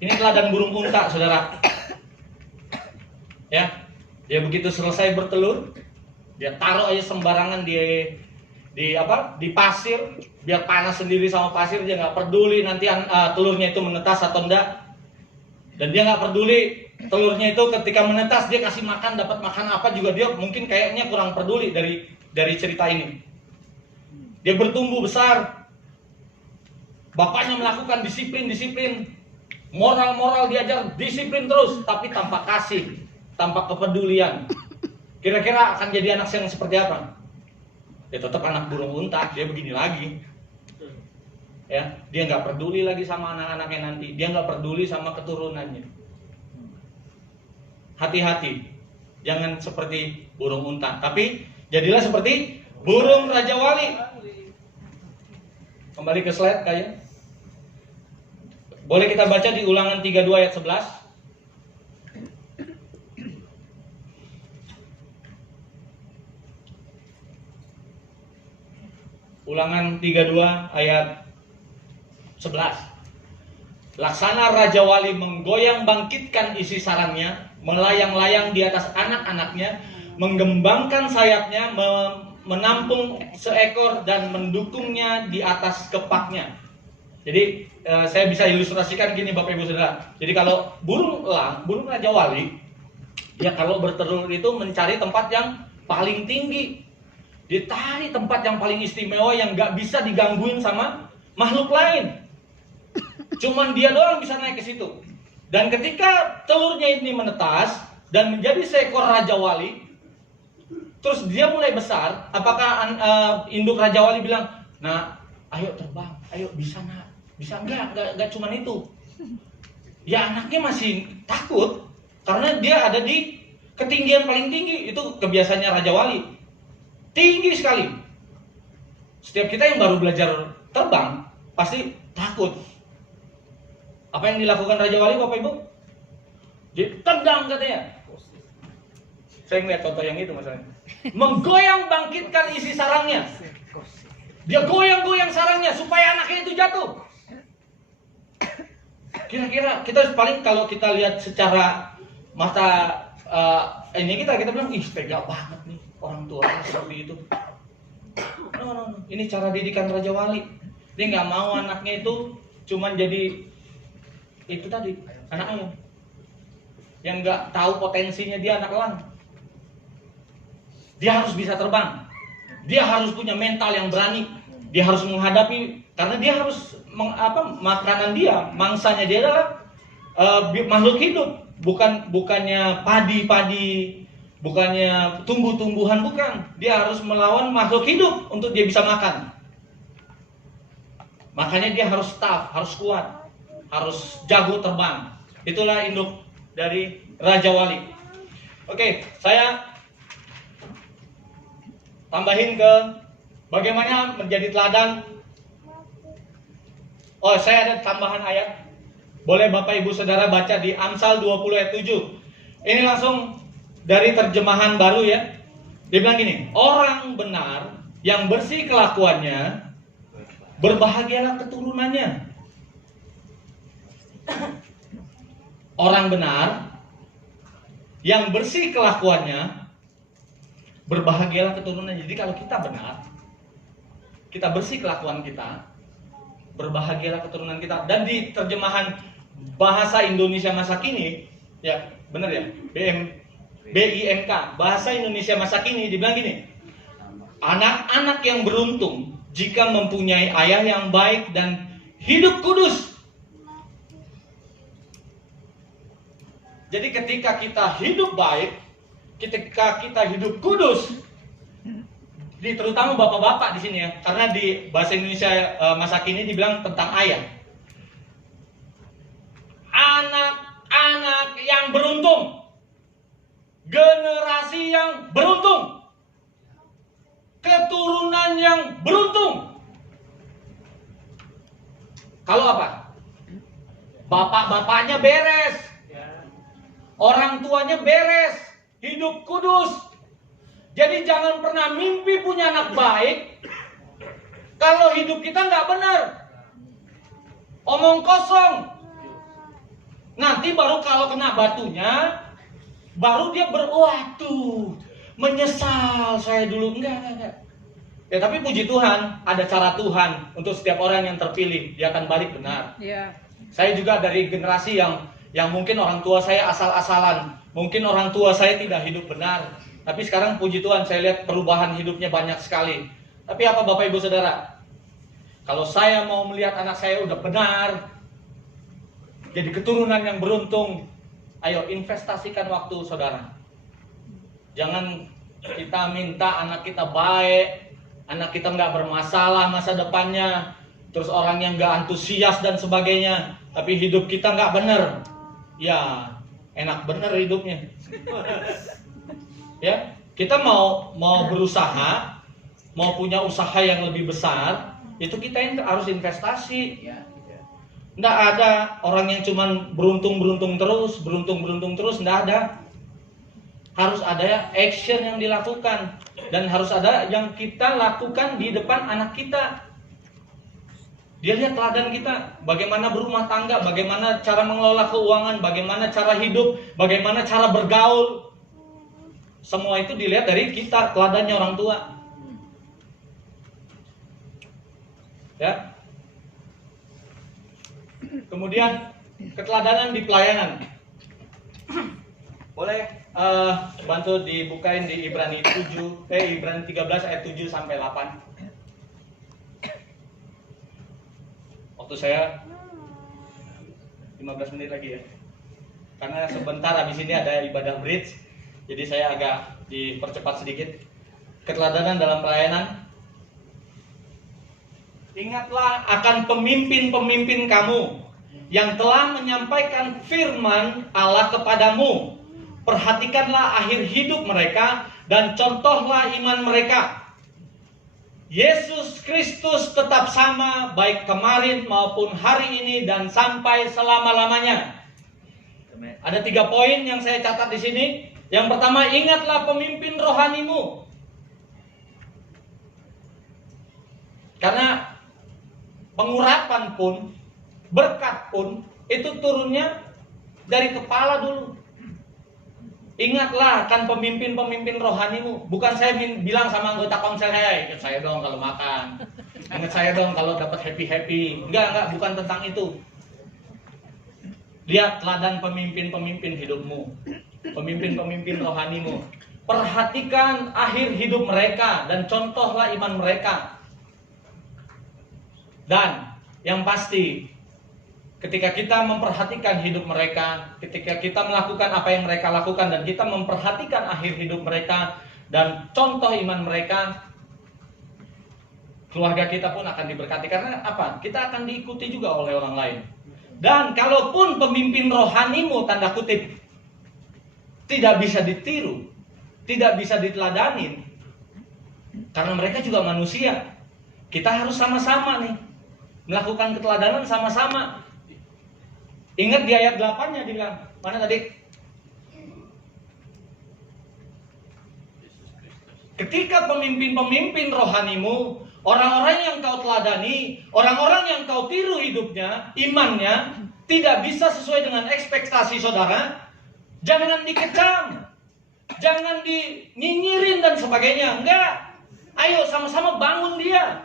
Ini teladan burung unta, saudara. Ya, dia begitu selesai bertelur, dia taruh aja sembarangan di pasir, biar panas sendiri sama pasir. Dia nggak peduli nanti telurnya itu menetas atau enggak. Dan dia nggak peduli telurnya itu ketika menetas dia kasih makan, dapat makan apa juga dia mungkin kayaknya kurang peduli dari cerita ini. Dia bertumbuh besar. Bapaknya melakukan disiplin. Moral-moral diajar, disiplin terus, tapi tanpa kasih, tanpa kepedulian. Kira-kira akan jadi anak yang seperti apa? Ya tetap anak burung unta, dia begini lagi. Ya, dia nggak peduli lagi sama anak-anaknya nanti, dia nggak peduli sama keturunannya. Hati-hati, jangan seperti burung unta, tapi jadilah seperti burung Raja Wali. Kembali ke slide kayak. Boleh kita baca di Ulangan 32 ayat 11. Ulangan 32 ayat 11. Laksana Raja Wali menggoyang bangkitkan isi sarangnya, melayang-layang di atas anak-anaknya, menggembangkan sayapnya, menampung seekor dan mendukungnya di atas kepaknya. Jadi saya bisa ilustrasikan gini Bapak Ibu Saudara. Jadi kalau burung elang, burung Raja Wali, ya kalau bertelur itu mencari tempat yang paling tinggi. Dicari tempat yang paling istimewa yang gak bisa digangguin sama makhluk lain. Cuman dia doang bisa naik ke situ. Dan ketika telurnya ini menetas dan menjadi seekor Raja Wali, terus dia mulai besar, apakah induk Raja Wali bilang, "Nah, ayo terbang, ayo bisa nak." Bisa enggak cuman itu. Ya anaknya masih takut karena dia ada di ketinggian paling tinggi. Itu kebiasaannya Raja Wali. Tinggi sekali. Setiap kita yang baru belajar terbang pasti takut. Apa yang dilakukan Raja Wali Bapak Ibu? Ditendang katanya. Saya melihat contoh yang itu masalahnya. Menggoyang bangkitkan isi sarangnya. Dia goyang-goyang sarangnya supaya anaknya itu jatuh. Kira-kira kita paling kalau kita lihat secara mata ini kita bilang, ih tega banget nih orang tua seperti itu. No. Ini cara didikan Raja Wali. Dia nggak mau anaknya itu cuman jadi itu tadi anak ayam yang nggak tahu potensinya dia anak elang. Dia harus bisa terbang. Dia harus punya mental yang berani. Dia harus menghadapi karena dia harus makanan dia, mangsanya dia adalah makhluk hidup, bukannya padi-padi, bukannya tumbuh-tumbuhan, bukan. Dia harus melawan makhluk hidup untuk dia bisa makan. Makanya dia harus tough, harus kuat, harus jago terbang. Itulah induk dari Raja Wali. Oke, saya tambahin ke bagaimana menjadi teladan. Oh, saya ada tambahan ayat. Boleh Bapak Ibu Saudara baca di Amsal 20 ayat 7. Ini langsung dari terjemahan baru ya. Dia bilang gini, orang benar yang bersih kelakuannya, berbahagialah keturunannya. Orang benar yang bersih kelakuannya, berbahagialah keturunannya. Jadi kalau kita benar, kita bersih kelakuan kita, berbahagialah keturunan kita. Dan di terjemahan bahasa Indonesia masa kini, ya benar ya, BIMK, bahasa Indonesia masa kini dibilang gini, anak-anak yang beruntung jika mempunyai ayah yang baik dan hidup kudus. Jadi ketika kita hidup baik, ketika kita hidup kudus, terutama bapak-bapak di sini ya, karena di bahasa Indonesia masa kini dibilang tentang ayah. Anak-anak yang beruntung, generasi yang beruntung, keturunan yang beruntung. Kalau apa? Bapak-bapaknya beres, orang tuanya beres, hidup kudus. Jadi jangan pernah mimpi punya anak baik kalau hidup kita nggak benar. Omong kosong. Nanti baru kalau kena batunya, baru dia waduh, menyesal saya dulu. Enggak. Ya tapi puji Tuhan, ada cara Tuhan untuk setiap orang yang terpilih, dia akan balik benar. Iya. Saya juga dari generasi yang mungkin orang tua saya asal-asalan, mungkin orang tua saya tidak hidup benar. Tapi sekarang puji Tuhan saya lihat perubahan hidupnya banyak sekali. Tapi apa Bapak Ibu Saudara? Kalau saya mau melihat anak saya udah benar, jadi keturunan yang beruntung. Ayo investasikan waktu saudara. Jangan kita minta anak kita baik, anak kita nggak bermasalah masa depannya, terus orang yang nggak antusias dan sebagainya, tapi hidup kita nggak bener. Ya enak bener hidupnya. Ya, kita mau berusaha, mau punya usaha yang lebih besar, itu kita harus investasi. Nggak ada orang yang cuman beruntung terus, nggak ada. Harus ada action yang dilakukan, dan harus ada yang kita lakukan di depan anak kita. Dia lihat teladan kita, bagaimana berumah tangga, bagaimana cara mengelola keuangan, bagaimana cara hidup, bagaimana cara bergaul. Semua itu dilihat dari kita, teladannya orang tua. Ya. Kemudian keteladanan di pelayanan. Boleh bantu dibukain di Ibrani 13 ayat 7 sampai 8. Waktu saya 15 menit lagi ya. Karena sebentar habis ini ada ibadah bridge. Jadi saya agak dipercepat sedikit. Keteladanan dalam pelayanan. Ingatlah akan pemimpin-pemimpin kamu yang telah menyampaikan firman Allah kepadamu. Perhatikanlah akhir hidup mereka dan contohlah iman mereka. Yesus Kristus tetap sama baik kemarin maupun hari ini dan sampai selama-lamanya. Ada 3 poin yang saya catat di sini. Yang pertama, ingatlah pemimpin rohanimu. Karena pengurapan pun, berkat pun, itu turunnya dari kepala dulu. Ingatlah akan pemimpin-pemimpin rohanimu. Bukan saya bilang sama anggota komsel saya, ingat saya dong kalau makan, ingat saya dong kalau dapat happy-happy. Enggak, bukan tentang itu. Lihat teladan pemimpin-pemimpin hidupmu, pemimpin-pemimpin rohanimu. Perhatikan akhir hidup mereka dan contohlah iman mereka. Dan yang pasti, ketika kita memperhatikan hidup mereka, ketika kita melakukan apa yang mereka lakukan dan kita memperhatikan akhir hidup mereka dan contoh iman mereka, keluarga kita pun akan diberkati. Karena apa? Kita akan diikuti juga oleh orang lain. Dan kalaupun pemimpin rohanimu, tanda kutip, tidak bisa ditiru, tidak bisa diteladanin, karena mereka juga manusia, kita harus sama-sama nih melakukan keteladanan sama-sama. Ingat di ayat 8-nya dibilang, mana tadi? Ketika pemimpin-pemimpin rohanimu, orang-orang yang kau teladani, orang-orang yang kau tiru hidupnya, imannya, tidak bisa sesuai dengan ekspektasi saudara, jangan dikecam, jangan dinyinyirin dan sebagainya. Enggak, ayo sama-sama bangun dia.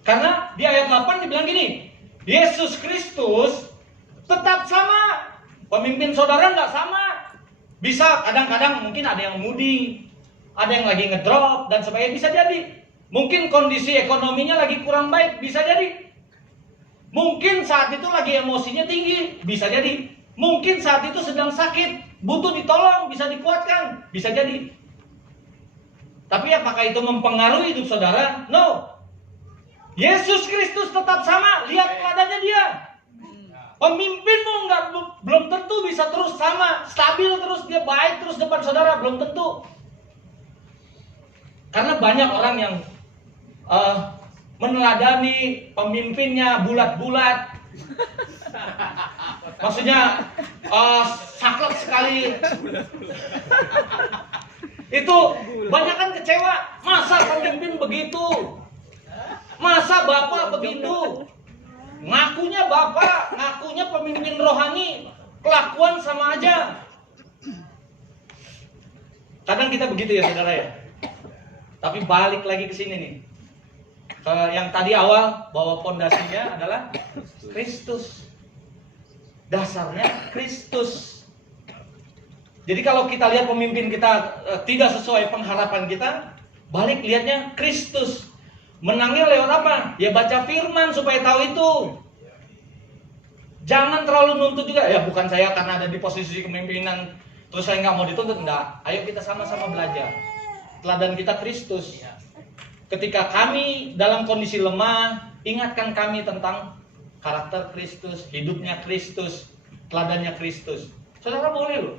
Karena di ayat 8 dibilang gini, Yesus Kristus tetap sama, pemimpin saudara nggak sama. Bisa kadang-kadang mungkin ada yang mudi, ada yang lagi ngedrop dan sebagainya, bisa jadi. Mungkin kondisi ekonominya lagi kurang baik, bisa jadi. Mungkin saat itu lagi emosinya tinggi, bisa jadi. Mungkin saat itu sedang sakit, butuh ditolong, bisa dikuatkan, bisa jadi. Tapi apakah itu mempengaruhi hidup saudara? No. Yesus Kristus tetap sama, lihat teladannya dia. Pemimpinmu belum tentu bisa terus sama, stabil terus, dia baik terus depan saudara, belum tentu. Karena banyak orang yang meneladani pemimpinnya bulat-bulat, maksudnya saklek sekali. Itu banyak kan kecewa, masa pemimpin begitu, masa bapak begitu. Ngakunya bapak, ngakunya pemimpin rohani, kelakuan sama aja. Kadang kita begitu ya saudara ya. Tapi balik lagi ke sini nih. Yang tadi awal, bahwa pondasinya adalah Kristus. Dasarnya Kristus. Jadi kalau kita lihat pemimpin kita tidak sesuai pengharapan kita, balik lihatnya Kristus. Menangnya lewat apa? Ya baca firman supaya tahu itu. Jangan terlalu nuntut juga. Ya bukan saya karena ada di posisi kepemimpinan terus saya nggak mau dituntut, enggak. Ayo kita sama-sama belajar. Teladan kita Kristus. Ketika kami dalam kondisi lemah, ingatkan kami tentang karakter Kristus, hidupnya Kristus, teladannya Kristus. Saudara boleh loh.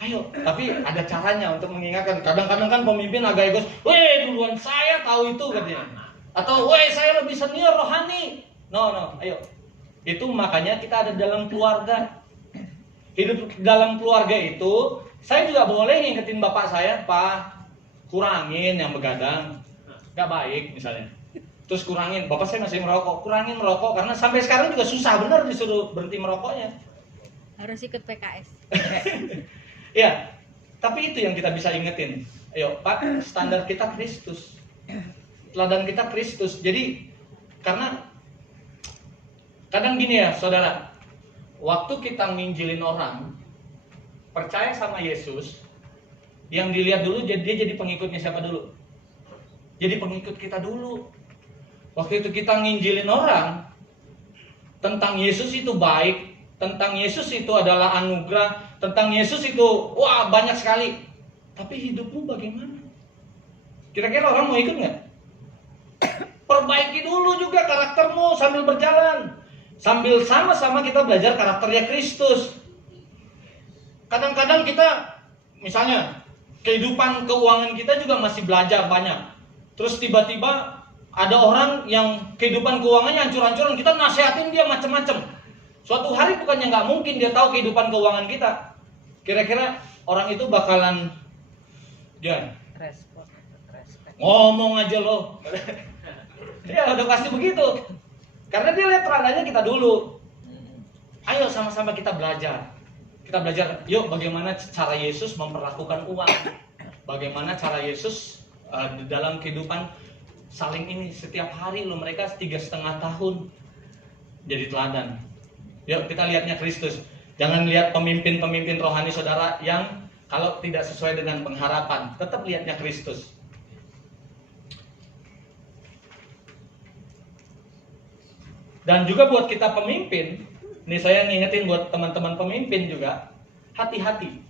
Ayo, tapi ada caranya untuk mengingatkan. Kadang-kadang kan pemimpin agak egois. Weh, duluan saya tahu itu katanya. Atau weh, saya lebih senior rohani. No, ayo. Itu makanya kita ada dalam keluarga. Hidup dalam keluarga itu, saya juga boleh ngingetin bapak saya, Pak, kurangin yang begadang. Gak baik misalnya. Terus kurangin, bapak saya masih merokok, kurangin merokok. Karena sampai sekarang juga susah bener disuruh berhenti merokoknya. Harus ikut PKS. Ya, tapi itu yang kita bisa ingetin. Ayo, Pak, standar kita Kristus. Teladan kita Kristus. Jadi, karena kadang gini ya, saudara. Waktu kita nginjilin orang, percaya sama Yesus, yang dilihat dulu dia jadi pengikutnya siapa dulu? Jadi pengikut kita dulu. Waktu itu kita nginjilin orang, tentang Yesus itu baik, tentang Yesus itu adalah anugerah, tentang Yesus itu, wah banyak sekali. Tapi hidupmu bagaimana? Kira-kira orang mau ikut nggak? Perbaiki dulu juga karaktermu sambil berjalan. Sambil sama-sama kita belajar karakternya Kristus. Kadang-kadang kita, misalnya, kehidupan keuangan kita juga masih belajar banyak. Terus tiba-tiba ada orang yang kehidupan keuangannya hancur-hancuran, kita nasihatin dia macam-macam. Suatu hari bukannya nggak mungkin dia tahu kehidupan keuangan kita. Kira-kira orang itu bakalan, ya, ngomong aja loh. Ya udah pasti begitu. Karena dia lihat teladannya kita dulu. Ayo sama-sama kita belajar. Kita belajar, yuk bagaimana cara Yesus memperlakukan uang. Bagaimana cara Yesus dalam kehidupan saling ini setiap hari loh, mereka 3,5 tahun jadi teladan. Yuk kita lihatnya Kristus. Jangan lihat pemimpin-pemimpin rohani saudara yang kalau tidak sesuai dengan pengharapan. Tetap lihatnya Kristus. Dan juga buat kita pemimpin, ini saya ngingetin buat teman-teman pemimpin juga, hati-hati.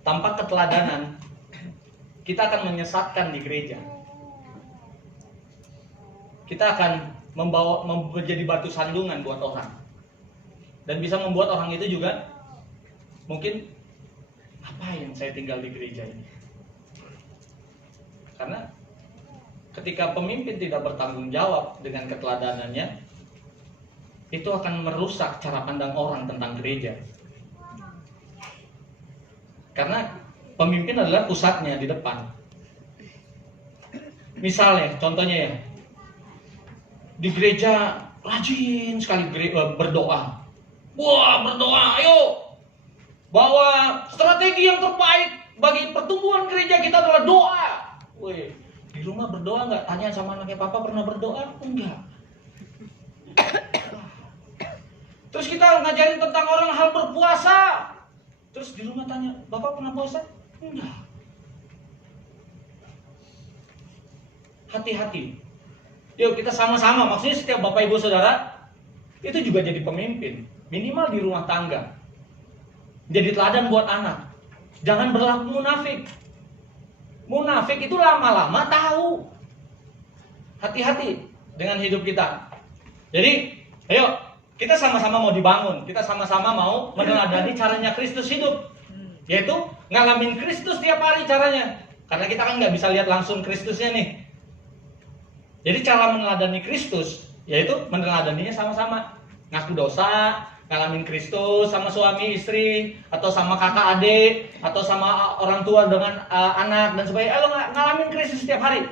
Tanpa keteladanan, kita akan menyesatkan di gereja. Kita akan menjadi batu sandungan buat orang. Dan bisa membuat orang itu juga, mungkin, ngapain saya tinggal di gereja ini? Karena ketika pemimpin tidak bertanggung jawab dengan keteladanannya, itu akan merusak cara pandang orang tentang gereja. Karena pemimpin adalah pusatnya di depan. Misalnya, contohnya ya, di gereja rajin sekali berdoa. Wah, berdoa, ayo! Bahwa strategi yang terbaik bagi pertumbuhan gereja kita adalah doa. Wih, di rumah berdoa nggak? Tanya sama anaknya, papa pernah berdoa? Enggak. Terus kita ngajarin tentang orang hal berpuasa. Terus di rumah tanya, bapak pernah puasa? Enggak. Hati-hati. Yuk kita sama-sama, maksudnya setiap bapak ibu saudara itu juga jadi pemimpin. Minimal di rumah tangga. Jadi teladan buat anak. Jangan berlaku munafik. Munafik itu lama-lama tahu. Hati-hati dengan hidup kita. Jadi, ayo kita sama-sama mau dibangun. Kita sama-sama mau meneladani caranya Kristus hidup. Yaitu ngalamin Kristus tiap hari caranya. Karena kita kan nggak bisa lihat langsung Kristusnya nih. Jadi cara meneladani Kristus, yaitu meneladaninya sama-sama. Ngaku dosa, ngalamin Kristus sama suami istri, atau sama kakak adik, atau sama orang tua dengan anak dan sebagainya. Lo ngalamin Kristus setiap hari.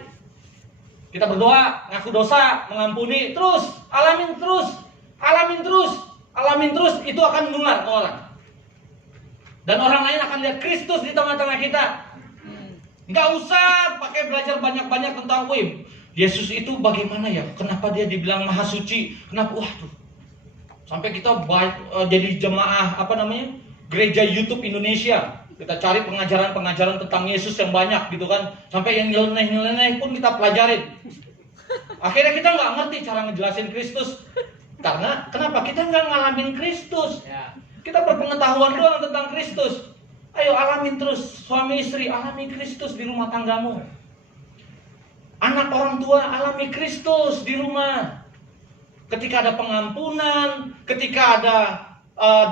Kita berdoa, ngaku dosa, mengampuni, terus alamin terus, itu akan menular ke orang. Dan orang lain akan lihat Kristus di tengah-tengah kita. Nggak usah pakai belajar banyak-banyak tentang Yesus itu bagaimana ya? Kenapa dia dibilang maha suci? Kenapa? Waduh. Sampai kita jadi jemaah gereja YouTube Indonesia. Kita cari pengajaran-pengajaran tentang Yesus yang banyak gitu kan. Sampai yang nyeleneh-nyeleneh pun kita pelajarin. Akhirnya kita nggak ngerti cara ngejelasin Kristus. Karena kenapa? Kita nggak ngalamin Kristus. Kita berpengetahuan doang tentang Kristus. Ayo alamin terus, suami istri alami Kristus di rumah tanggamu. Anak orang tua alami Kristus di rumah. Ketika ada pengampunan, ketika ada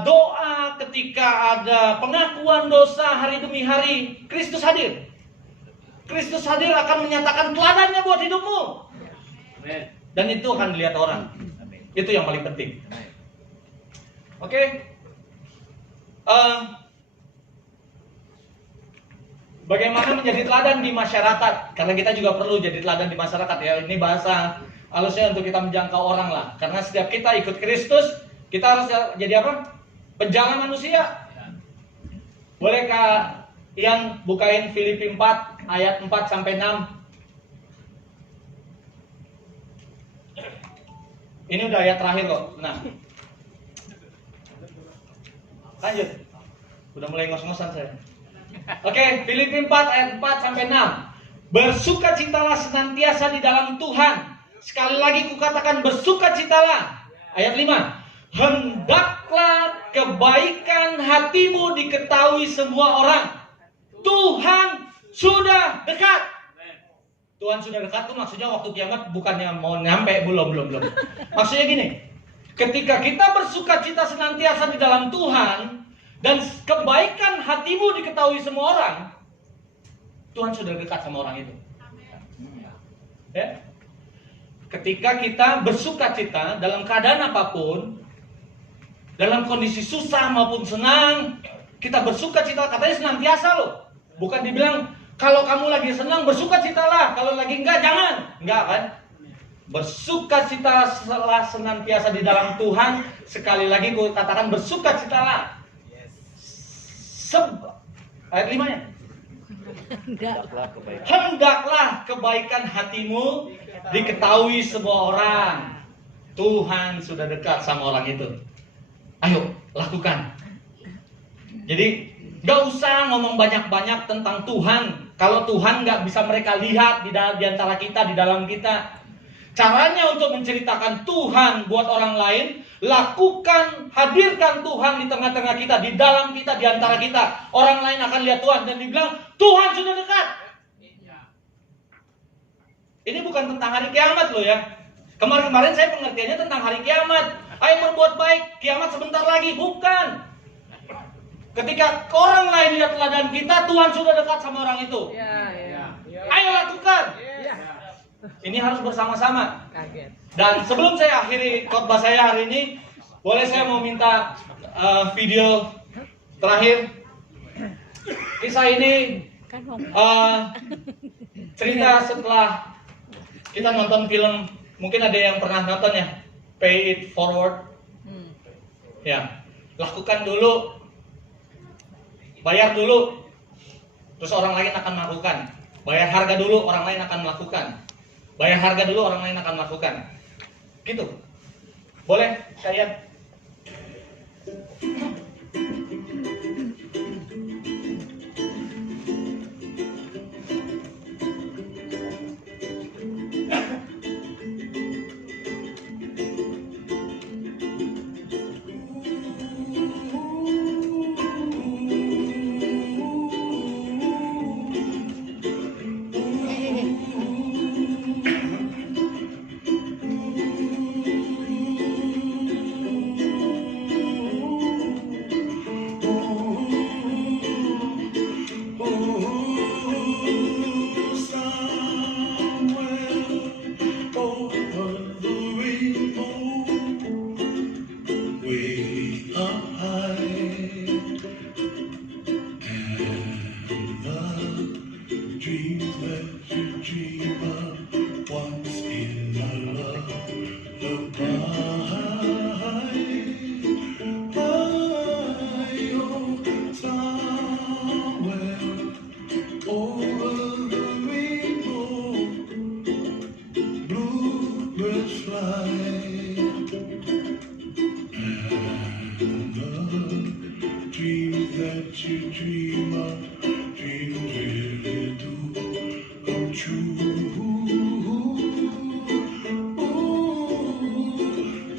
doa, ketika ada pengakuan dosa hari demi hari, Kristus hadir. Kristus hadir akan menyatakan teladannya buat hidupmu. Dan itu akan dilihat orang. Itu yang paling penting. Oke. Bagaimana menjadi teladan di masyarakat? Karena kita juga perlu jadi teladan di masyarakat ya. Ini bahasa halusnya untuk kita menjangkau orang lah. Karena setiap kita ikut Kristus, kita harus jadi apa? Penjala manusia. Bolehkah yang bukain Filipi 4 ayat 4 sampai 6? Ini udah ayat terakhir kok. Nah, lanjut. Udah mulai ngos-ngosan saya. Oke, Filipi 4 ayat 4 sampai 6. Bersukacitalah senantiasa di dalam Tuhan. Sekali lagi kukatakan bersukacitalah. Ayat 5. Hendaklah kebaikan hatimu diketahui semua orang. Tuhan sudah dekat. Tuhan sudah dekat tuh maksudnya waktu kiamat bukannya mau nyampe, belum. Maksudnya gini, ketika kita bersukacita senantiasa di dalam Tuhan dan kebaikan hatimu diketahui semua orang, Tuhan sudah dekat sama orang itu. Ya? Ketika kita bersukacita dalam keadaan apapun, dalam kondisi susah maupun senang, kita bersukacita, katanya senantiasa loh. Bukan dibilang kalau kamu lagi senang bersukacitalah, kalau lagi enggak jangan. Enggak kan? Bersukacitalah senantiasa di dalam Tuhan. Sekali lagi aku katakan bersukacitalah. Ayat 5-nya. Hendaklah kebaikan hatimu diketahui semua orang. Tuhan sudah dekat sama orang itu. Ayo, lakukan. Jadi gak usah ngomong banyak-banyak tentang Tuhan kalau Tuhan gak bisa mereka lihat di antara kita, di dalam kita. Caranya untuk menceritakan Tuhan buat orang lain, lakukan, hadirkan Tuhan di tengah-tengah kita, di dalam kita, di antara kita. Orang lain akan lihat Tuhan dan dibilang, Tuhan sudah dekat. Ini bukan tentang hari kiamat loh ya. Kemarin saya pengertiannya tentang hari kiamat. Ayo berbuat baik, kiamat sebentar lagi. Bukan. Ketika orang lain lihat teladan kita, Tuhan sudah dekat sama orang itu. Ayo lakukan. Ini harus bersama-sama. Dan sebelum saya akhiri khotbah saya hari ini, boleh saya mau minta video terakhir. Kisah ini cerita setelah kita nonton film. Mungkin ada yang pernah nonton ya, Pay It Forward. Ya, lakukan dulu. Bayar dulu, terus orang lain akan melakukan. Bayar harga dulu, orang lain akan melakukan. Bayar harga dulu, orang lain akan melakukan. Gitu. Boleh saya?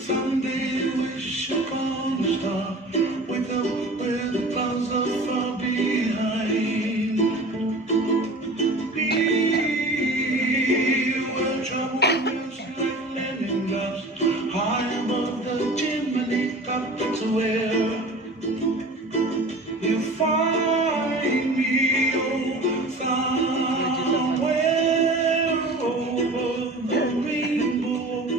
Someday find me somewhere over the rainbow.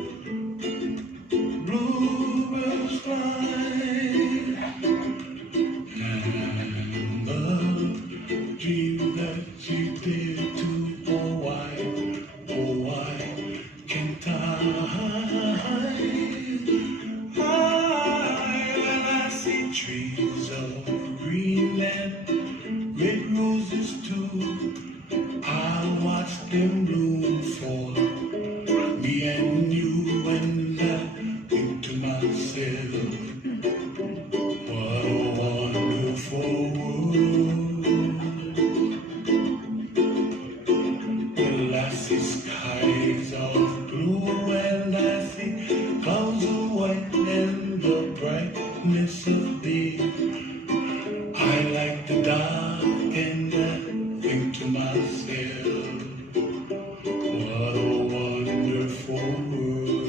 Bluebirds fly, and the dream that you did to, oh why can't I? When I see trees of green and red roses too, I watch them bloom for me and you, and I think to myself, what a wonderful world. Well, I see skies of blue, and I see clouds of white, and the brightness of day. I like the dark, and I think to myself, what a wonderful world.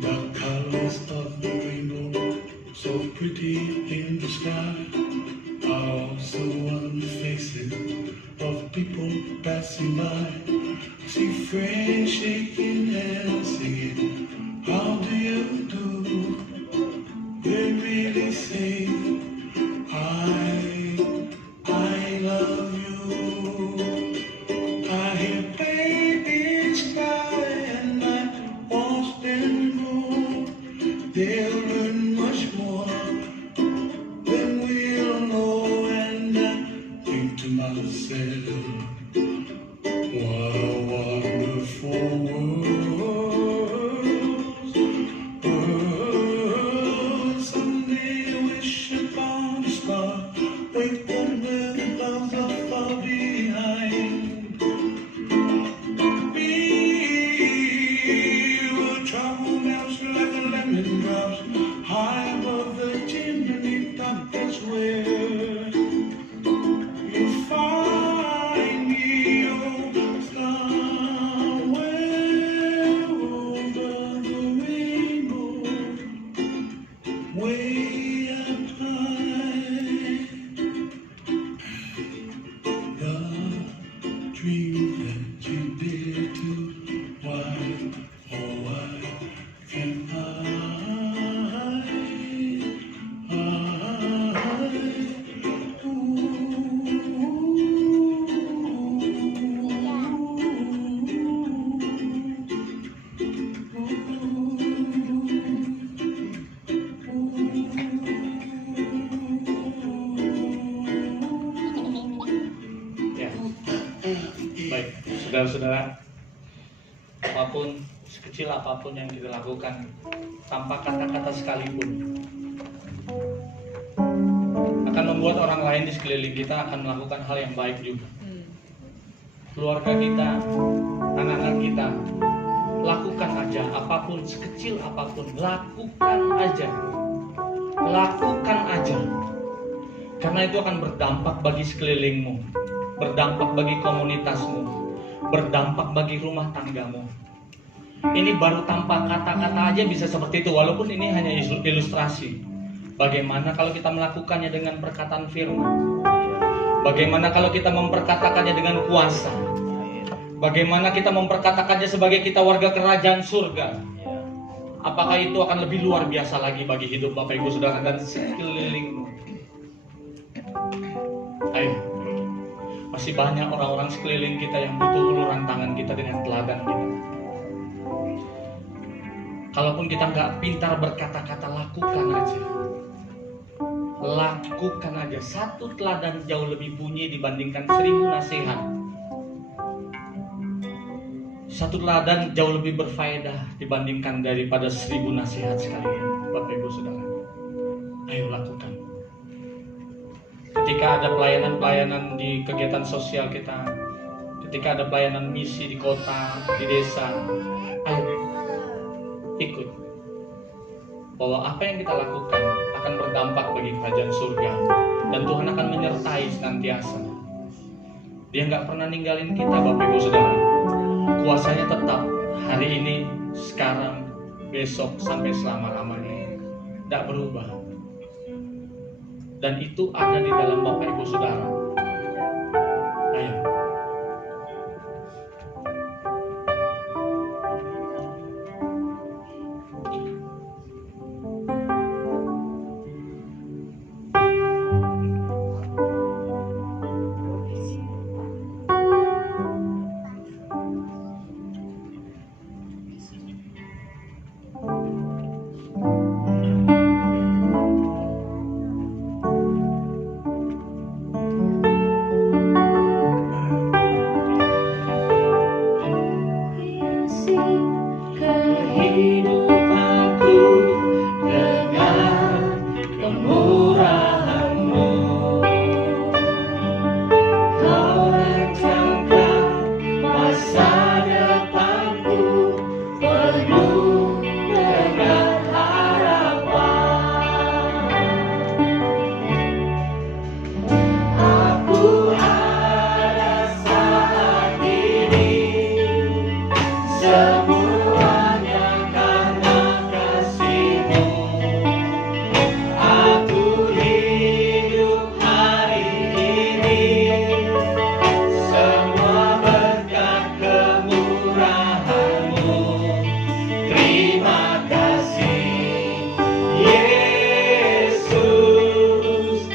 The colors of the rainbow, so pretty in the sky, are also on the faces of people passing by. I see friends shaking hands, singing, how do you do? They really say, I love you. I hear babies cry, and I watch them grow. They'll learn much more than we'll know, and I think to myself, what a wonderful world. Someday I wish upon a star, wake up where the clouds are far behind. Be where trouble melts like a lemon drops high above the chimney top. That's where you find me, oh, somewhere over the rainbow, way up high. The dream that you did to, why, oh why can't Ya, baik, saudara-saudara, apapun, sekecil apapun yang kita lakukan, tanpa kata-kata sekalipun, akan membuat orang lain di sekeliling kita akan melakukan hal yang baik juga. Keluarga kita, anak-anak kita, lakukan aja, apapun, sekecil apapun, lakukan aja. Lakukan aja. Karena itu akan berdampak bagi sekelilingmu, berdampak bagi komunitasmu, berdampak bagi rumah tanggamu. Ini baru tanpa kata-kata aja bisa seperti itu, walaupun ini hanya ilustrasi. Bagaimana kalau kita melakukannya dengan perkataan firman? Bagaimana kalau kita memperkatakannya dengan kuasa? Bagaimana kita memperkatakannya sebagai kita warga kerajaan surga? Apakah itu akan lebih luar biasa lagi bagi hidup Bapak Ibu Saudara dan sekelilingmu? Ayo, masih banyak orang-orang sekeliling kita yang butuh uluran tangan kita dengan teladan kita. Kalaupun kita nggak pintar berkata-kata, lakukan aja. Lakukan aja. Satu teladan jauh lebih bunyi dibandingkan 1000 nasihat. Satu teladan jauh lebih berfaedah dibandingkan daripada 1000 nasihat sekalian, Bapak Ibu Saudara. Ayo lakukan. Ketika ada pelayanan-pelayanan di kegiatan sosial kita, ketika ada pelayanan misi di kota, di desa, ayo ikut. Bahwa apa yang kita lakukan akan berdampak bagi kerajaan surga, dan Tuhan akan menyertai senantiasa. Dia nggak pernah ninggalin kita, Bapak Ibu Saudara. Kuasanya tetap hari ini, sekarang, besok, sampai selama-lamanya. tidak berubah. Dan itu ada di dalam Bapak Ibu Saudara. Ayo. Kehidupanku dengan kemurahan-Mu, Kau rencanakan masa depanku penuh dengan harapan. Aku ada saat ini, semuanya karena kasih-Mu. Aku hidup hari ini, semua berkat kemurahan-Mu. Terima kasih Yesus,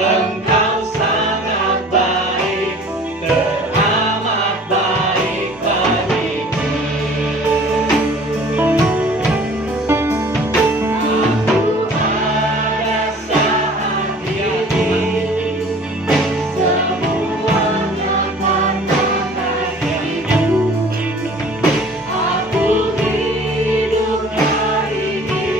Engkau sangat baik, teramat baik bagiku. Aku ada saat ini, semuanya karena kasih-Mu. Aku hidup hari ini,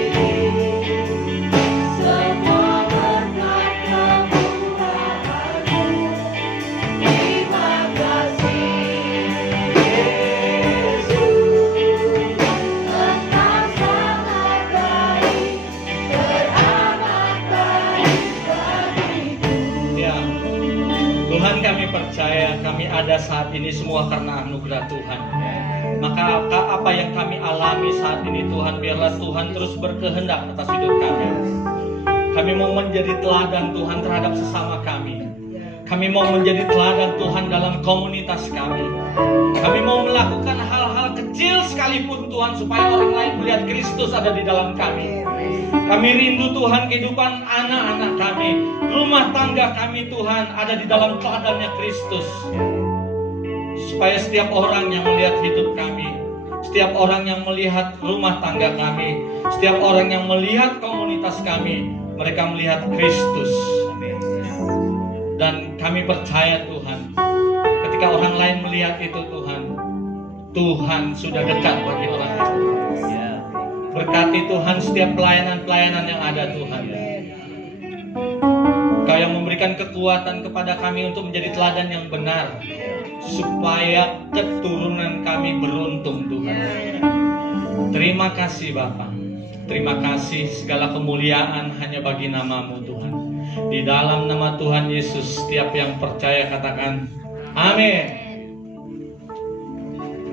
semua berkat kemurahan-Mu. Terima kasih Yesus, Engkau sangat baik, teramat baik bagiku. Ya, Tuhan, kami percaya kami ada saat ini semua karena anugerah Tuhan. Maka apa yang kami alami saat ini Tuhan, biarlah Tuhan terus berkehendak atas hidup kami. Kami mau menjadi teladan Tuhan terhadap sesama kami. Kami mau menjadi teladan Tuhan dalam komunitas kami. Kami mau melakukan hal-hal kecil sekalipun Tuhan, supaya orang lain melihat Kristus ada di dalam kami. Kami rindu Tuhan kehidupan anak-anak kami, rumah tangga kami Tuhan ada di dalam teladannya Kristus. Supaya setiap orang yang melihat hidup kami, setiap orang yang melihat rumah tangga kami, setiap orang yang melihat komunitas kami, mereka melihat Kristus. Dan kami percaya Tuhan, ketika orang lain melihat itu Tuhan, Tuhan sudah dekat bagi orang itu. Berkati Tuhan setiap pelayanan-pelayanan yang ada Tuhan. Kau yang memberikan kekuatan kepada kami untuk menjadi teladan yang benar, supaya keturunan kami beruntung Tuhan. Terima kasih Bapa. Terima kasih, segala kemuliaan hanya bagi nama-Mu Tuhan. Di dalam nama Tuhan Yesus, setiap yang percaya katakan amin.